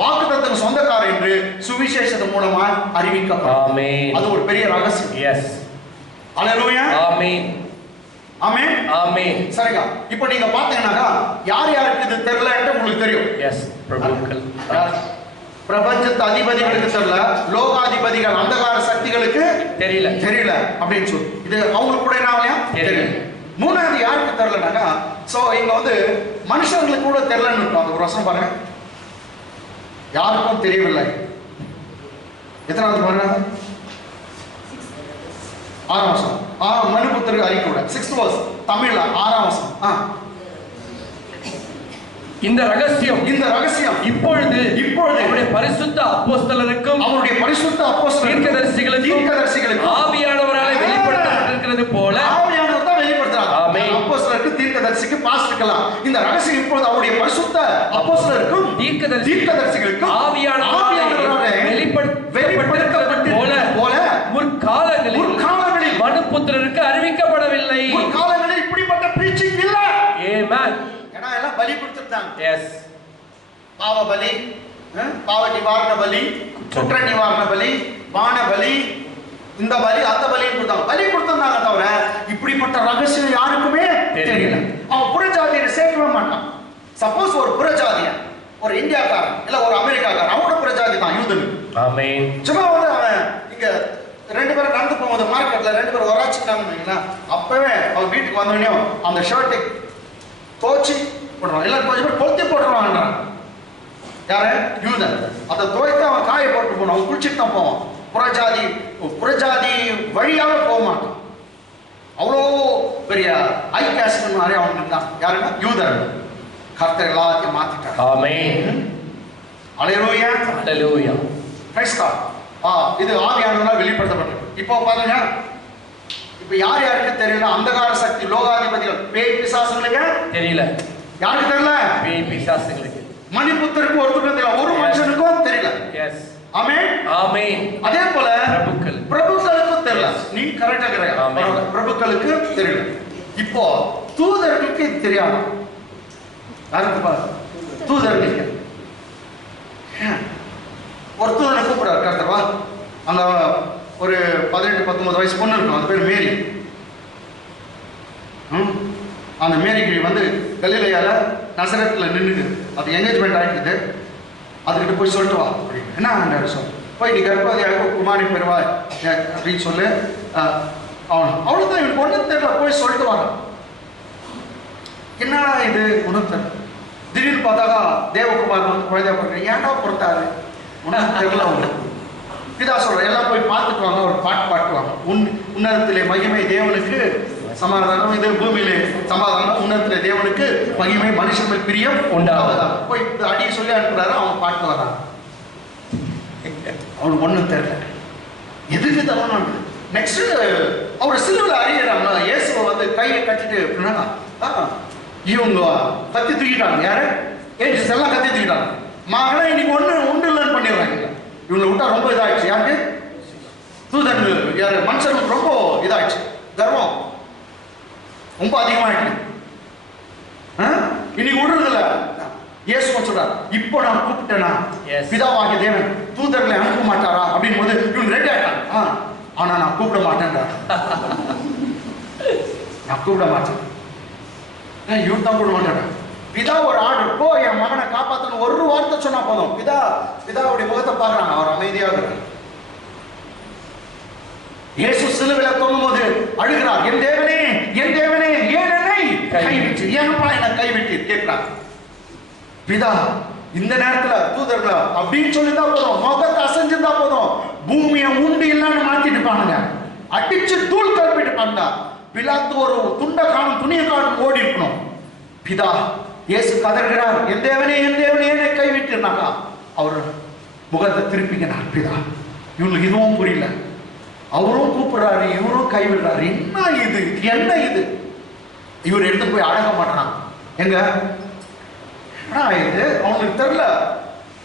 வாக்குத்தத்தம் சொந்தக்காரர் என்று சுவிசேஷத்தின் மூலமா அறிவிக்கப்படும். அது ஒரு பெரிய ரகசியம். எஸ். அல்லேலூயா. ஆமென். ஆமென். ஆமென். சரிங்க. இப்போ நீங்க பாத்தீங்கன்னாக்கா யார் யாருக்கு இது தெரியலன்னு உங்களுக்கு தெரியும். எஸ் பிரபுக்கள். பிரபஞ்சத்து அதிபதிகளுக்கு தெரியல, லோகாதிபதிகள் அந்தகார சக்திகளுக்கு தெரியல அப்படின்னு சொல்லி இது அவங்களுக்கு கூட என்ன ஆகலையா தெரியல. மூணாவது யாருக்கு தெரியலனாக்கா, சோ இங்க வந்து மனுஷங்களுக்கு கூட தெரியலன்னு இருக்கும். அந்த ஒரு வசனம் பாருங்க, யாருக்கும் தெரியவில்லை. எத்தனாவது பாருங்க, 6ஆம் வசனம். மனுபுத்திரருக்கு அறிக்கை கூட 6th verse தமிழ்ல 6ஆம் வசனம். இந்த ரகசியம் இப்பொழுது அவருடைய பரிசுத்த அப்போஸ்தலருக்கும் தீர்க்கதரிசிகளுக்கும் ஆவியானவரால் வெளிப்படுத்தப்பட்டிருக்கிறது போல, ஆவியானவர் தான் வெளிப்படுத்துறார். ஆமென். அப்போஸ்தலருக்கு, தீர்க்கதரிசிக்கு, பாஸ்டருக்கலாம் இந்த ரகசியம் இப்பொழுது அவருடைய பரிசுத்த அப்போஸ்தலருக்கும் தீர்க்கதரிசிகளுக்கும் ஆவியானவரால் வெளிப்படுத்தப்பட்டிருக்கிறது போல முற்காலங்களில் மனுபுத்திரருக்கு அறிவிக்கப்படவில்லை. முற்காலங்களில் இப்படிப்பட்ட பிரீச்சிங் இல்ல. ஆமென். ஏன்னா எல்லாம் பலி கொடுத்துட்டாங்க. எஸ். பாவ பலி, பாவ நிவாரண பலி, குற்ற நிவாரண பலி, பான பலி, இந்த பலி அந்த பலின்னு கொடுத்தாங்க. பலி கொடுத்தாங்க தவிர இப்படிப்பட்ட ரகசியம் யாருக்குமே தெரியல. அவன் புறஜாதியை சேர்க்கவே மாட்டான். சப்போஸ் ஒரு புறஜாதியன், ஒரு இந்தியாக்காரன் இல்ல ஒரு அமெரிக்காக்காரன், அவனோட புறஜாதி தான் யூதன். ஆமென். சும்மா வந்து அவன் இங்க 2 பேரும் நடந்து போகும்போது மார்க்கெட்ல 2 பேரும் வராச்சுட்டாங்க, அப்பவே அவன் வீட்டுக்கு வந்தோடனே அந்த ஷர்ட்டை தோச்சி போடுறான். எல்லாரும் கொஞ்சம் பேர் கொளுத்தி போட்டுருவான்றான். யாரு? யூதன். அதை துவைத்து அவன் காய போட்டு போனான். அவன் குளிச்சுட்டு தான் போவான். புறஜாதி வழியாக போக மாட்டான். அவ்வளோ பெரிய ஐ கேஸ்ட் மாதிரி அவனுக்கு தான். யாருன்னா யூதன். கர்த்தர் எல்லாத்தையும் மாத்திட்டார். ஆமென். அல்லேலூயா. அல்லேலூயா. Price God. இது ஆவியானவரால் வெளிப்படுத்தப்பட்டது. இப்போ பாருங்க, இப்ப யார் யாருக்கு தெரியல? அந்தகார சக்தி, லோகாதிபதிகள், பேய் பிசாசுகளுக்கு தெரியல. யாருக்கு தெரியல? பேய் பிசாசுகளுக்கு. மணிபுத்தருக்கு ஒருத்தருக்கு தெரியல, ஒரு மனுஷனுக்கும் தெரியல. எஸ். ஆமென். ஆமென். அதே போல பிரபுக்களுக்கு தெரியல. நீ கரெக்டா கிடையாது. பிரபுக்களுக்கு தெரியல. இப்போ தூதர்களுக்கு தெரியாது. யாருக்கு பாரு? தூதர்களுக்கு. ஒரு தூதனை கூப்பிடுறாரு கர்த்தர், வா. அந்த ஒரு 18-19 வயசு பொண்ணு இருக்கும், அது பேர் மேரி. அந்த மேரிக்கு வந்து கலிலேயால நசரத்துல நின்றுது. அது என்கேஜ்மெண்ட் ஆகிடுது. அதுக்கிட்ட போய் சொல்லிட்டு வா அப்படின்னு. என்ன சொல், போய் நீ கர்ப்பவதியாக குமாரி பெறுவாய் அப்படின்னு சொல்லு. அவ்வளோதான், இவனுக்கு ஒன்றும் தெரியல. போய் சொல்லிட்டு வர. என்னடா இது ஒன்றும் தெரியல. திடீர்னு பார்த்தாக்கா தேவகுமார் வந்து குழந்தையா பிறகு, ஏன்டா பிறந்தாரு ஒன்றும் தெரியல. அவங்களுக்கு பிதா சொல்ற, எல்லாம் போய் பார்த்துட்டு வாங்க. ஒரு பாட்டு பாட்டுவாங்க. உன்னதத்திலே மகிமை தேவனுக்கு சமாதானம், இது பூமியிலே சமாதானம், உன்னதத்திலே தேவனுக்கு மகிமை, மனுஷன் பிரியம் உண்டாவதா. போய் அடி சொல்லி அனுப்புறாரு. அவன் பாட்டு வரான். அவனுக்கு ஒன்றும் தெரியல. எதுக்கு தவறான நெக்ஸ்ட் அவர் சிலுவையில் அறியறாங்க. இயேசுவை வந்து கையை கட்டிட்டு இவங்க கத்தி தூக்கிட்டாங்க. யாரு? ஏஜஸ் எல்லாம் கத்தி தூக்கிட்டாங்க. மகனை இன்னைக்கு ஒன்று இல்லைன்னு பண்ணிடுறாங்க. இவங்களை விட்டா ரொம்ப இதாகிடுச்சு. யாருக்கு? தூதன் யாரு? மனுஷனுக்கு ரொம்ப இதாகிடுச்சு. கர்வம் ரொம்ப அதிகமாகிடுச்சு. இன்னைக்கு விடுறதில்ல. இயேசு சொல்றார், இப்போ நான் கூப்பிட்டேனா பிதாவாகிய தேவன் தூதர்களை அனுப்ப மாட்டாரா அப்படின்னு போது இவங்க ரெடி ஆயிட்டாங்க. ஆனா நான் கூப்பிட மாட்டேன்டா. நான் கூப்பிட மாட்டேன். இவன் தான் கூப்பிட மாட்டேன். பிதா ஒரு ஆர்டர், போ என் மகனை காப்பாற்றணும் ஒரு வார்த்தை சொன்னா போதும். பிதாவுடைய முகத்தை பாக்குறாங்க. அவர் அமைதியாக. இயேசு சிலுவையில் தொங்கும் போது அழுகிறார், என் தேவனே என் தேவனே ஏன் என்னை கைவிட்டு, ஏன்ப்பா என்னை கைவிட்டு கேட்கிறார். பிதா இந்த நேரத்துல தூதர்களை அப்படின்னு சொல்லியிருந்தா போதும், முகத்தை அசைஞ்சிருந்தா போதும், பூமியை உண்டு இல்லைன்னு மாத்திட்டு பாருங்க, அடிச்சு தூள் கல்பிட்டு பாருங்க. பிலாத்து ஒரு துண்டை காணும் துணியை காணும் ஓடி இருக்கணும். பிதா இயேசு கதறுகிறார், என் தேவனே என்னை கைவிட்டுனாக்கா அவர் முகத்தை திருப்பிக்கிறார். பிதா இவங்களுக்கு இதுவும் புரியல. அவரும் கூப்பிடுறாரு, இவரும் கைவிடுறாரு. என்ன இது? இவர் எடுத்து போய் அழக மாட்டான். எங்க இது அவனுக்கு தெரியல.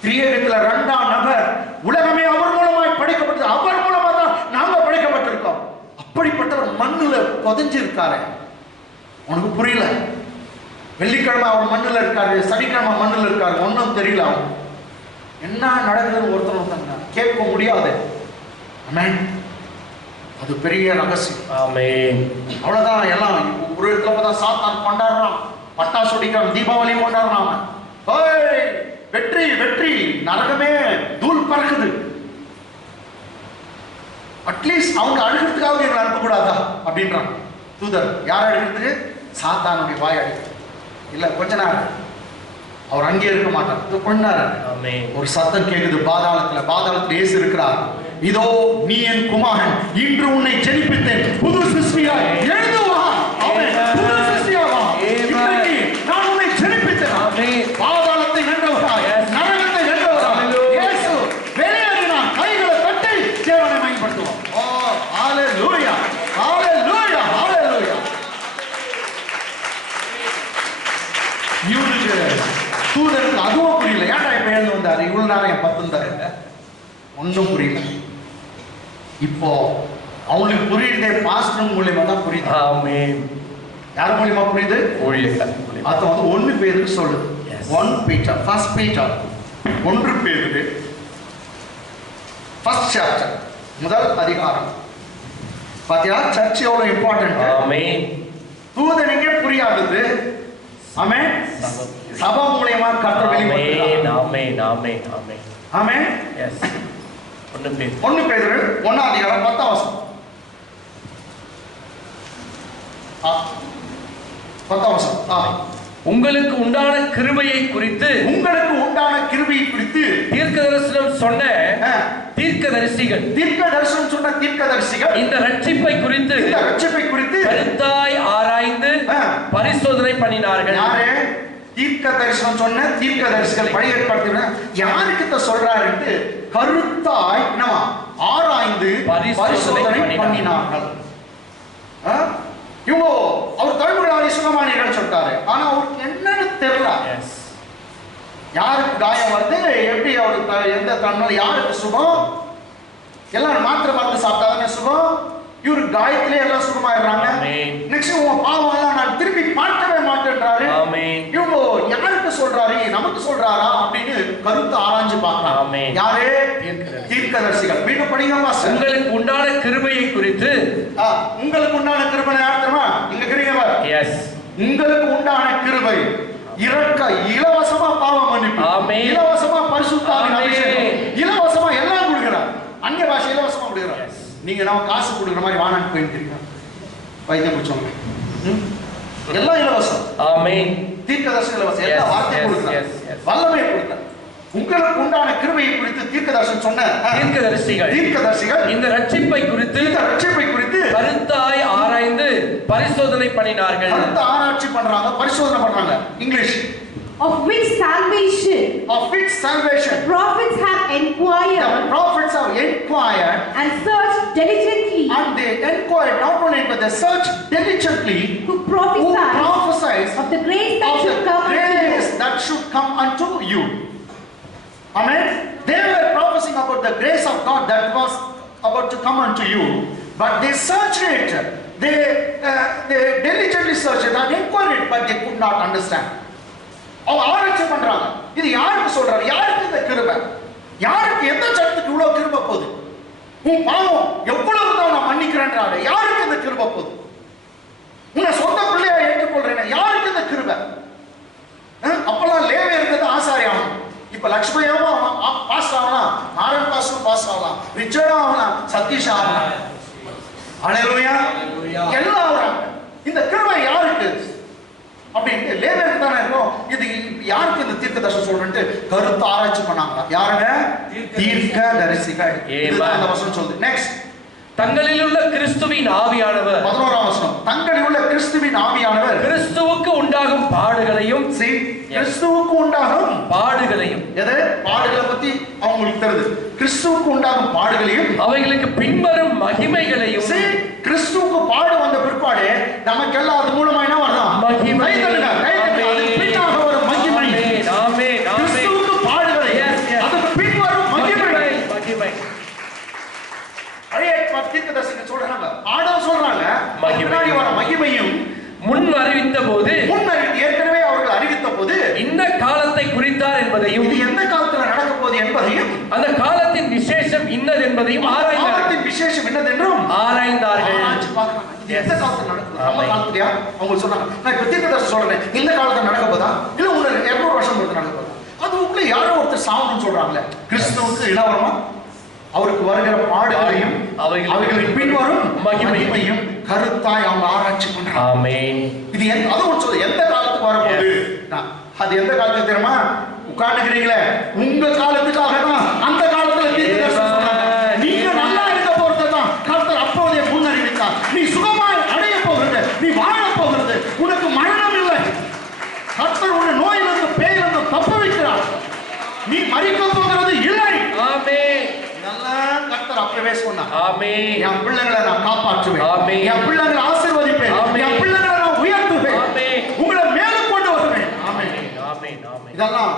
திரியகத்துல 2ஆம் நபர் உலகமே அவர் மூலமாய் படைக்கப்பட்டது. அவர் மூலமா தான் நாங்க படைக்கப்பட்டிருக்கோம். அப்படிப்பட்டவர் மண்ணுல புதைஞ்சிருக்காரு. உனக்கு புரியல. வெள்ளிக்கிழமை அவர் மண்ணுல இருக்காரு, சனிக்கிழமை மண்ணுல இருக்காரு. ஒன்னும் தெரியல. அவன் என்ன நடக்குதுன்னு ஒருத்தர் கேட்க முடியாது. ஆமென். அது பெரிய ரகசியம். ஆமென். அவ்வளவுதான். எல்லாம் புரோகிதத்துல பார்த்தா சாத்தான் கொண்டாடுறான், பட்டாசு வெடிக்கிறான், தீபாவளி கொண்டாடுறான். ஏய் வெற்றி வெற்றி, நரகமே தூள் பறக்குது. அட்லீஸ்ட் அவங்க அழுகிறதுக்காக எங்களை அனுப்பக்கூடாதா அப்படின்றான் தூதர். யார் அழுகிறதுக்கு? சாத்தானுடைய வாய் அழுகிறது. இல்ல கொஞ்ச நேரம் அவர் அங்கே இருக்க மாட்டார். கொஞ்ச நேரம் ஒரு சத்தம் கேக்குது பாதாளத்துல இயேசு இருக்கிறார். இதோ நீ என் குமாரன், இன்று உன்னை ஜெனிப்பித்தேன், புது சிருஷ்டியாய் எழுந்து வா. ஆமென். புது சிருஷ்டியாய் வா. இன்றைக்கு நான் உன்னை ஜெனிப்பித்தேன். ஆமென். பாதாளத்தை வென்றவராய், நரகத்தை வென்றவராய் இயேசு வெளியேறினார். கைகளை தட்டி தேவனை மகிமைப்படுத்துவோம். ஓ ஹalleluya, ஹalleluya, ஹalleluya. இவருக்கு தூதருக்கு அதுவும் புரியல. ஏன்டா இப்ப எழுந்து வந்தாரு, இவ்வளவு நேரம் என் பத்துந்தாரு, ஒன்றும் புரியல. இப்போ அவங்களுக்கு புரியுதே, பாஸ்டர் மூலியமா தான் புரியுது. ஆமென். யார் மூலியமா புரியுது? அது வந்து 1 பேதுரு சொல்லுது. 1 பீட்டர், ஃபர்ஸ்ட் பீட்டர் 1 பேதுரு ஃபர்ஸ்ட் சாப்டர், முதல் அதிகாரம். பாத்தியா சர்ச் எவ்வளவு இம்பார்ட்டன்ட். ஆமென். தூதனுக்கே புரியாதது, ஆமென், சபை மூலியமா கர்த்தர் வெளிப்படுத்துறார். ஆமென், ஆமென், ஆமென், ஆமென். எஸ். 1 பேதுரு 1 அதிகாரம் 10 வசனம். 10 வசனம். உங்களுக்கு உண்டான கிருபையை குறித்து தீர்க்கதரிசனம் சொன்ன தீர்க்கதரிசிகள் இந்த ரட்சிப்பை குறித்து கருத்தாய் ஆராய்ந்து பரிசோதனை பண்ணினார்கள். யாரே? தீர்க்க தரிசனம் சொன்ன தீர்க்கதரிசிகள். பழைய ஏற்பாட்டில் யாருக்கு சொல்றாரு? கருத்தாய் ஆராய்ந்து பரிசோதனை பண்ணினார்கள். இவோ அவர் தழும்புகளாலே சுகமானீர்கள் சொல்லிட்டாரு. ஆனா அவருக்கு என்னன்னு தெரியல. யாருக்கு காயம் வருது, எப்படி அவருக்கு எந்த தன்மையில யாருக்கு சுகம்? எல்லாரும் மாத்திரை மருந்து சாப்பிட்டாதானே சுகம். இவரு காயத்திலே எல்லாம் சுகமாயிடுறாங்க. நெக்ஸ்ட் உங்க பாவம் எல்லாம் நான் திருப்பி பார்க்கவே மாட்டேன்றாரு. இவங்க யாருக்கு சொல்றாரு, நமக்கு சொல்றாரா அப்படின்னு கருத்து ஆராய்ஞ்சு பார்க்கறாங்க. யாரே? தீர்க்கதரிசிகள். மீண்டும் படிங்க பாஸ்டர். உங்களுக்கு உண்டான கிருபையை குறித்து. உங்களுக்கு உண்டான கிருபை யார் தெரியுமா? இங்க கிரீங்க. எஸ். உங்களுக்கு உண்டான கிருபை இரக்க, இலவசமா பாவம் மன்னிப்பு, இலவசமா பரிசுத்த ஆவியின் அபிஷேகம், இலவசமா எல்லாம் கொடுக்கிறார். அந்நிய பாஷை இலவசமா கொடுக்கிறார். நீங்க நம்ம காசு கொடுக்குற மாதிரி வானான்னு போயிருக்கீங்க, வைத்தியம் பிடிச்சவங்க எல்லாம் இலவசம். ஆமென். தீர்க்கதரிசனம் இலவசம், எல்லா வார்த்தையும் கொடுக்கிறார், வல்லமை கொடுக்கிறார். உங்களுக்கு உண்டான கிருபையை குறித்து தீர்க்கதரிசனம் சொன்ன தீர்க்கதரிசிகள் இந்த ரட்சிப்பை குறித்து கருத்தாய் ஆராய்ந்து பரிசோதனை பண்ணினார்கள். கருத்து ஆராய்ச்சி பண்றாங்க, பரிசோதனை பண்றாங்க. English. Of which salvation the prophets have inquired and searched diligently, and they inquired not only but they searched diligently who prophesies of the grace that should come unto you. Amen. They were prophesying about the grace of God that was about to come unto you, but they searched it, they diligently searched it and inquired it, but they could not understand. அவங்க ஆராய்ச்சி பண்றாங்க. இது யாருக்கு சொல்றாரு? யாருக்கு இந்த கிருபை? யாருக்கு எந்த சட்டத்துக்கு இவ்வளவு கிருபை போகுது? உன் பாவம் எவ்வளவு தான் நான் மன்னிக்கிறேன்றாரு. யாருக்கு இந்த கிருபை போகுது? உன்னை சொந்த பிள்ளையா ஏற்றுக்கொள்றேன், யாருக்கு இந்த கிருபை? அப்பெல்லாம் லேவே இருந்தது ஆசாரியாகும். இப்ப லட்சுமியாவும் பாஸ் ஆகலாம், ஆரன் பாஸும் பாஸ் ஆகலாம், ரிச்சர்டும் ஆகலாம், சதீஷ் ஆகலாம். ஹல்லேலூயா. எல்லாம் ஆகலாம். இந்த கிருபை யாருக்கு அப்படின்னு லேவியருக்கு தானே இருக்கும். இது யாருக்கு இந்த தீர்க்கதரிசனம் சொல்றேன்ட்டு கருத்து ஆராய்ச்சி பண்ணாங்க. யாருங்க? தீர்க்கதரிசிகள். இதுதான் அந்த வசனம் சொல்லுது. நெக்ஸ்ட். தங்களில் உள்ள கிறிஸ்துவின் ஆவியானவர். 11ஆம் வசனம். தங்களில் உள்ள கிறிஸ்துவின் ஆவியானவர் கிறிஸ்துவுக்கு உண்டாகும் பாடுகளையும். கிறிஸ்துவுக்கு உண்டாகும் பாடுகளையும். எது பாடுகளை பத்தி அவங்களுக்கு தெரியுது. கிறிஸ்துவுக்கு உண்டாகும் பாடுகளையும் அவைகளுக்கு பின்வரும் மகிமைகளையும். கிறிஸ்துவுக்கு பாடு வந்த பிற்பாடு நமக்கெல்லாம் அது மூலமா என்ன வரலாம்? மகிமை. பின்னாக ஒரு மகிமை. கிறிஸ்துவுக்கு பாடுகளை, அதுக்கு பின்வரும் மகிமை. தீர்க்கதரிசிகள் சொல்றாங்க, பாடம் சொல்றாங்க, முன்னாடி வர மகிமையும் முன் அறிவித்த போது, ஏற்கனவே அவர்கள் அறிவித்த போது இந்த காலத்தை குறித்தார் என்பதையும், இது எந்த காலத்துல நடக்க போகுது என்பதையும், அந்த காலத்தின் விசேஷம் இன்னது என்பதையும் காலத்தின் விசேஷம் என்னதென்றும் ஆராய்ந்தார்கள். இது எந்த காலத்துல நடக்குது? நம்ம ஆமென். காலத்துலயா? அவங்க சொன்னாங்க, நான் இப்ப தீர்க்கதரிசனம் சொல்றேன், இந்த காலத்துல நடக்க போதா இல்ல ஒரு 200 வருஷம் பொறுத்து நடக்க போதா? அதுக்குள்ள யாரோ ஒருத்தர் சாவணும்னு சொல்றாங்களே. கிறிஸ்துவுக்கு என்ன வருமா? அவருக்கு வருகிற பாடுகளையும் அவைகளுக்கு பின்வரும் மகிமையும் கருத்தாய் அவங்க ஆராய்ச்சி பண்றாங்க. ஆமென். இது அது ஒன்று சொல்லுது, எந்த காலத்துக்கு வரப்போகுது? அது எந்த காலத்துக்கு தெரியுமா? உட்கார்ந்துக்கிறீங்களே, உங்க காலத்துக்காக தான் அந்த காலத்துல தீர்க்கதரிசனம் சொன்னாங்க. நீங்க நல்லா இருக்க போறது தான் கர்த்தர் அப்போதே முன்னறிவித்தார். நீ சுகமாய் அடைய போகிறது, நீ வாழ போகிறது, உனக்கு மரணம் இல்லை. கர்த்தர் உன்னை நோயிலிருந்து பேயிலிருந்து தப்ப வைக்கிறார். நீ மரிக்க போகிறது இல்லை. ஆமென். நல்லா கர்த்தர் அப்பவே சொன்னார். ஆமென். என் பிள்ளைகளை நான் காப்பாற்றுவேன். ஆமென். என் பிள்ளைகளை ஆசீர்வதிப்பேன். ஆமென். என் பிள்ளைகளை நான் உயர்த்துவேன். ஆமென். உங்களை மேலே கொண்டு வருவேன். ஆமென். ஆமென். ஆமென். இதெல்லாம்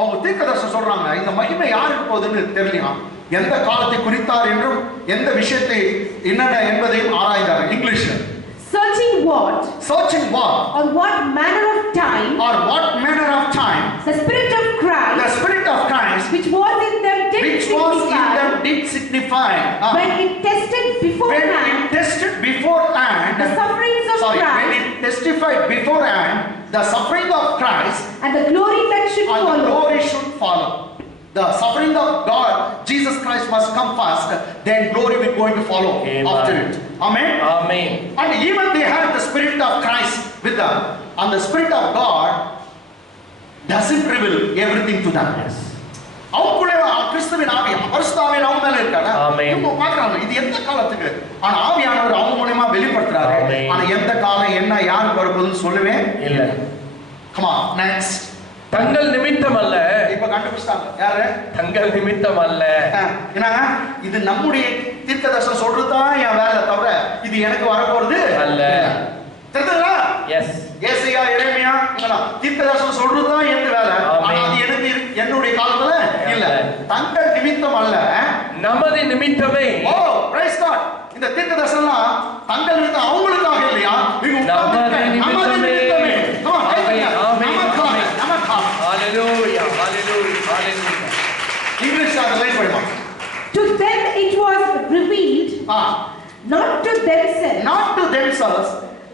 அவங்க தீர்க்கதரிசனம் சொல்றாங்க. இந்த மகிமை யாருக்கு போகுதுன்னு தெரியலையா? எந்த காலத்தை குறித்தார் என்றும் எந்த விஷயத்தை என்னென்ன என்பதையும் ஆராய்ந்தார். இங்கிலீஷ்ல Searching what? Searching what? Or what manner of time? Or what manner of time? The Spirit of Christ. The Spirit of Christ, Which was in them did which was in signify. them did signify. When it tested When beforehand it tested beforehand. the sufferings of Sorry, when Christ it testified beforehand the suffering of Christ and the glory that should and the follow. glory should follow. The suffering of God, Jesus Christ must come first, then glory will going to follow. Amen. After it. Amen. Amen. And even they had the Spirit of Christ with them. And the Spirit of God doesn't reveal everything to them. அவங்களே கிறிஸ்துவின் ஆவி பரிசுத்தாவின் அவங்க மேல இருக்காங்க. ஆமென். இப்போ பார்க்கறாங்க இது எந்த காலத்துக்கு? ஆனா ஆவியானவர் அவங்க மூலமா வெளிப்படுத்துறாரு. ஆமென். ஆனா எந்த காலம் என்ன யாருக்கு வரப்போகுதுன்னு சொல்லவே இல்ல. come on next. தங்கள் நிமித்தம் அல்ல. இப்ப கண்டுபிடிச்சாங்க யாரு? தங்கள் நிமித்தம் அல்ல. என்னங்க இது நம்முடைய தீர்க்கதரிசனம் சொல்றதுதான் என் வேலை தவிர இது எனக்கு வரப்போறது அல்ல. தெரியுதுங்களா? எஸ். ஏசாயா எரேமியா இதெல்லாம் தீர்க்கதரிசனம் சொல்றதுதான் என் வேலை. ஆமென். ஆனா அது எனக்கு என்னுடைய காலத்துல இல்ல. தங்கள் நிமித்தம் அல்ல, நமது நிமித்தமே. ஓ பிரைஸ் காட். இந்த தீர்க்கதரிசனம்லாம் தங்கள் நிமித்தம் அவங்களுக்காக இல்லையா? இவங்க நமது நிமித்தமே. Come on, ஆமென். ஆமென். நமக்காக. ஹalleluya. ஹalleluya. ஹalleluya. இங்கிலீஷ்ல அந்த line படிமா. To them it was revealed, not to themselves, Not to themselves,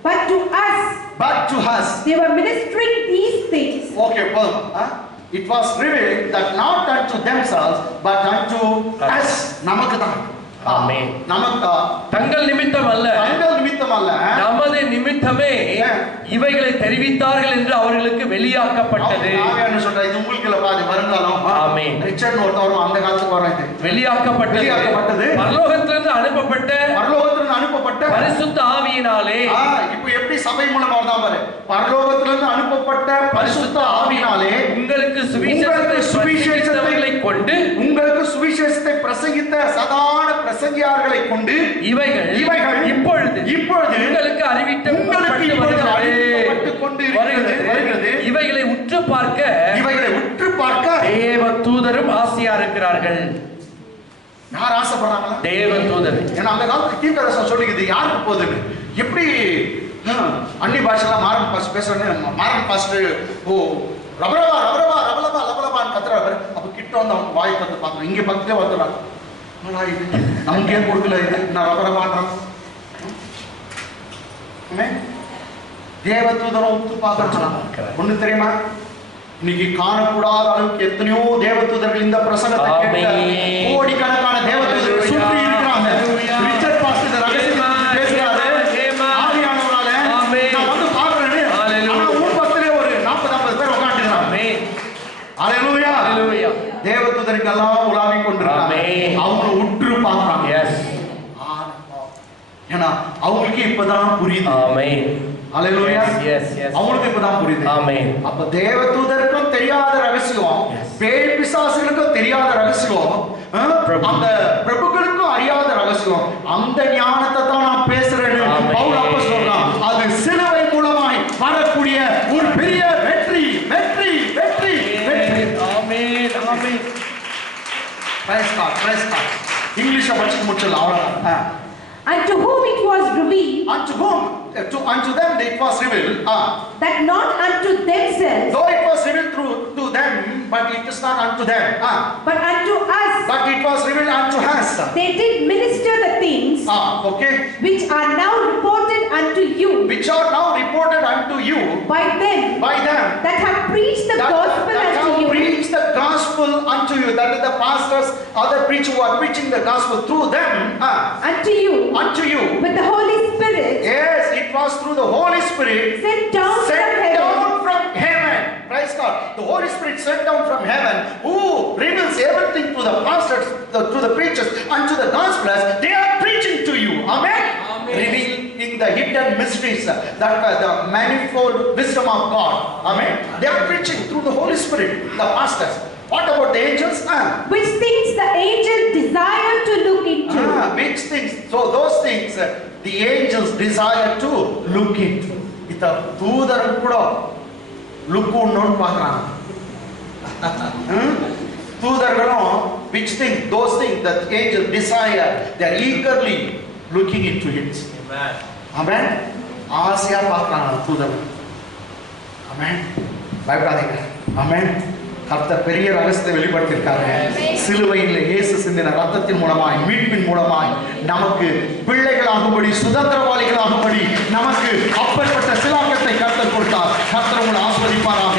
but to us. but to us. They were ministering these things. Okay, well, it was revealed that not unto themselves, but unto us. நமக்கு தான். ஆமென். நமக்கு தங்கள் நிமித்தம் அல்ல, தங்கள் நிமித்தம் அல்ல, நமது நிமித்தமே இவைகளை தெரிவித்தார்கள் என்று அவர்களுக்கு வெளியாக்கப்பட்டது. ஆவியானவர் சொல்றார் இது உங்களுக்கு இல்ல பாதி வருங்காலம். ஆமென். ரிச்சர்ட் ஒருத்தவரும் அந்த காலத்துக்கு வராது. வெளியாக்கப்பட்டது. பரலோகத்திலிருந்து அனுப்பப்பட்ட பரலோகத்திலிருந்து அனுப்பப்பட்ட பரிசுத்த ஆவியினாலே. இப்போ எப்படி சபை மூலமா வந்தா பாரு. பரலோகத்திலிருந்து அனுப்பப்பட்ட பரிசுத்த ஆவியினாலே உங்களுக்கு சுவிசேஷத்தை கொண்டு உங்களுக்கு சுவிசேஷத்தை பிரசங்கித்த சாதாரண பிரசங்கியார்களை கொண்டு இவைகள் இப்பொழுது உங்களுக்கு அறிவிக்கப்பட்டு கொண்டு வருகிறது. இவைகளை உற்று பார்க்க தேவ தூதரும் ஆசையா இருக்கிறார்கள். யார் ஆசைப்படுறாங்களா? தேவ தூதர். ஏன்னா அந்த காலத்துல தீர்க்கதரிசனம் சொல்லிக்குது யாருக்கு போகுதுன்னு. எப்படி அன்னி பாஷெல்லாம் மாறன் பாஸ்ட் பேசுறேன்னு மாறன் பாஸ்ட் ஓ ரபரபா ரபரபா ரபலபா லபலபான்னு கத்துறாரு. அப்ப கிட்ட வந்து அவங்க வாய் பார்த்து பார்க்கணும். இங்க பக்கத்தே வந்துடுறாங்க. இது நமக்கு ஏன் கொடுக்கல இது நான் ரபரபான்றான். தேவ தூதரம் ஒத்து பார்க்கறாங்க. ஒண்ணு தெரியுமா? இன்னைக்கு காணக்கூடாத அளவுக்கு எத்தனையோ தேவ தூதர்கள் இந்த பிரசங்கத்தை கேட்க கோடிக்கணக்கான தேவ தூதர்கள் சுற்றி இருக்கிறாங்க. ரிச்சர்ட் பாஸ்டர் இந்த ரகசியத்தை பேசுறாரு. ஆவியானவரால நான் வந்து பார்க்கறேன். ஆனா ஊர்பத்திலே ஒரு 40-50 பேர் உட்கார்ந்துருக்காங்க. ஹalleluya. ஹalleluya. தேவ தூதர்கள் எல்லாம் உலாவி கொண்டிருக்காங்க. அவங்க உற்று பார்க்கறாங்க. எஸ். ஏன்னா அவங்களுக்கு இப்பதான் புரியுது. ஆமென். ஹalleluya. Yes yes. அவங்களுக்கு இப்பதான் புரியுது. ஆமென். அப்ப தேவ தூதருக்கும் தெரியாத ரகசியம், பேய் பிசாசுகளுக்கும் தெரியாத ரகசியம், அந்த பிரபுக்களுக்கும் அறியாத ரகசியம், அந்த ஞானத்தை தான் நான் பேசுறேன்னு பவுல் அப்போஸ்தலன் சொல்றான். அது சிலுவை மூலமாய் வரக்கூடிய ஒரு பெரிய வெற்றி வெற்றி வெற்றி வெற்றி. Amen. Amen. Praise God praise God. English படிச்சு முடிச்சலாம் அவ்வளவுதான். And to whom it was revealed, unto whom unto them it was revealed, that not unto themselves, though it was revealed to them, but it is not unto them, but unto us, but it was revealed unto us. they did minister the things Okay, which are now reported unto you which are now reported unto you by them that have preached the gospel have unto you. preached the gospel unto you. That is the pastors, other preachers who are preaching the gospel through them Unto you with the Holy Spirit. Yes, it was through the Holy Spirit Sent down from heaven. Praise God. The Holy Spirit sent down from heaven, who reveals everything to the pastors, to the preachers, unto the gospel. They are preaching to you. Amen. Amen. Revealing the hidden mysteries, that the manifold wisdom of God. Amen. They are preaching through the Holy Spirit, the pastors. What about the angels? Which things the angel desire to look into. Which things? So those things the angels desire to look into. Ita தூதர் கூட look ஒன்னோன்னு பார்க்கறாங்க. தூதர்களும் which thing? Those things that angels desire, they are eagerly looking into it. Amen. Amen. ஆசையா பார்க்கறாங்க தூதர்கள். Amen. பயப்படாதீங்க. Amen. கர்த்தர் பெரிய ரகசியத்தை வெளிப்படுத்தியிருக்காரு. சிலுவையில் இயேசு சிந்தின ரத்தத்தின் மூலமாய், மீட்பின் மூலமாய் நமக்கு பிள்ளைகளாகும்படி, சுதந்திரவாளிகளாகும்படி நமக்கு அப்பேற்பட்ட சிலாக்கத்தை கர்த்தர் கொடுத்தார். கர்த்தர் உங்களை ஆசீர்வதிப்பாராக.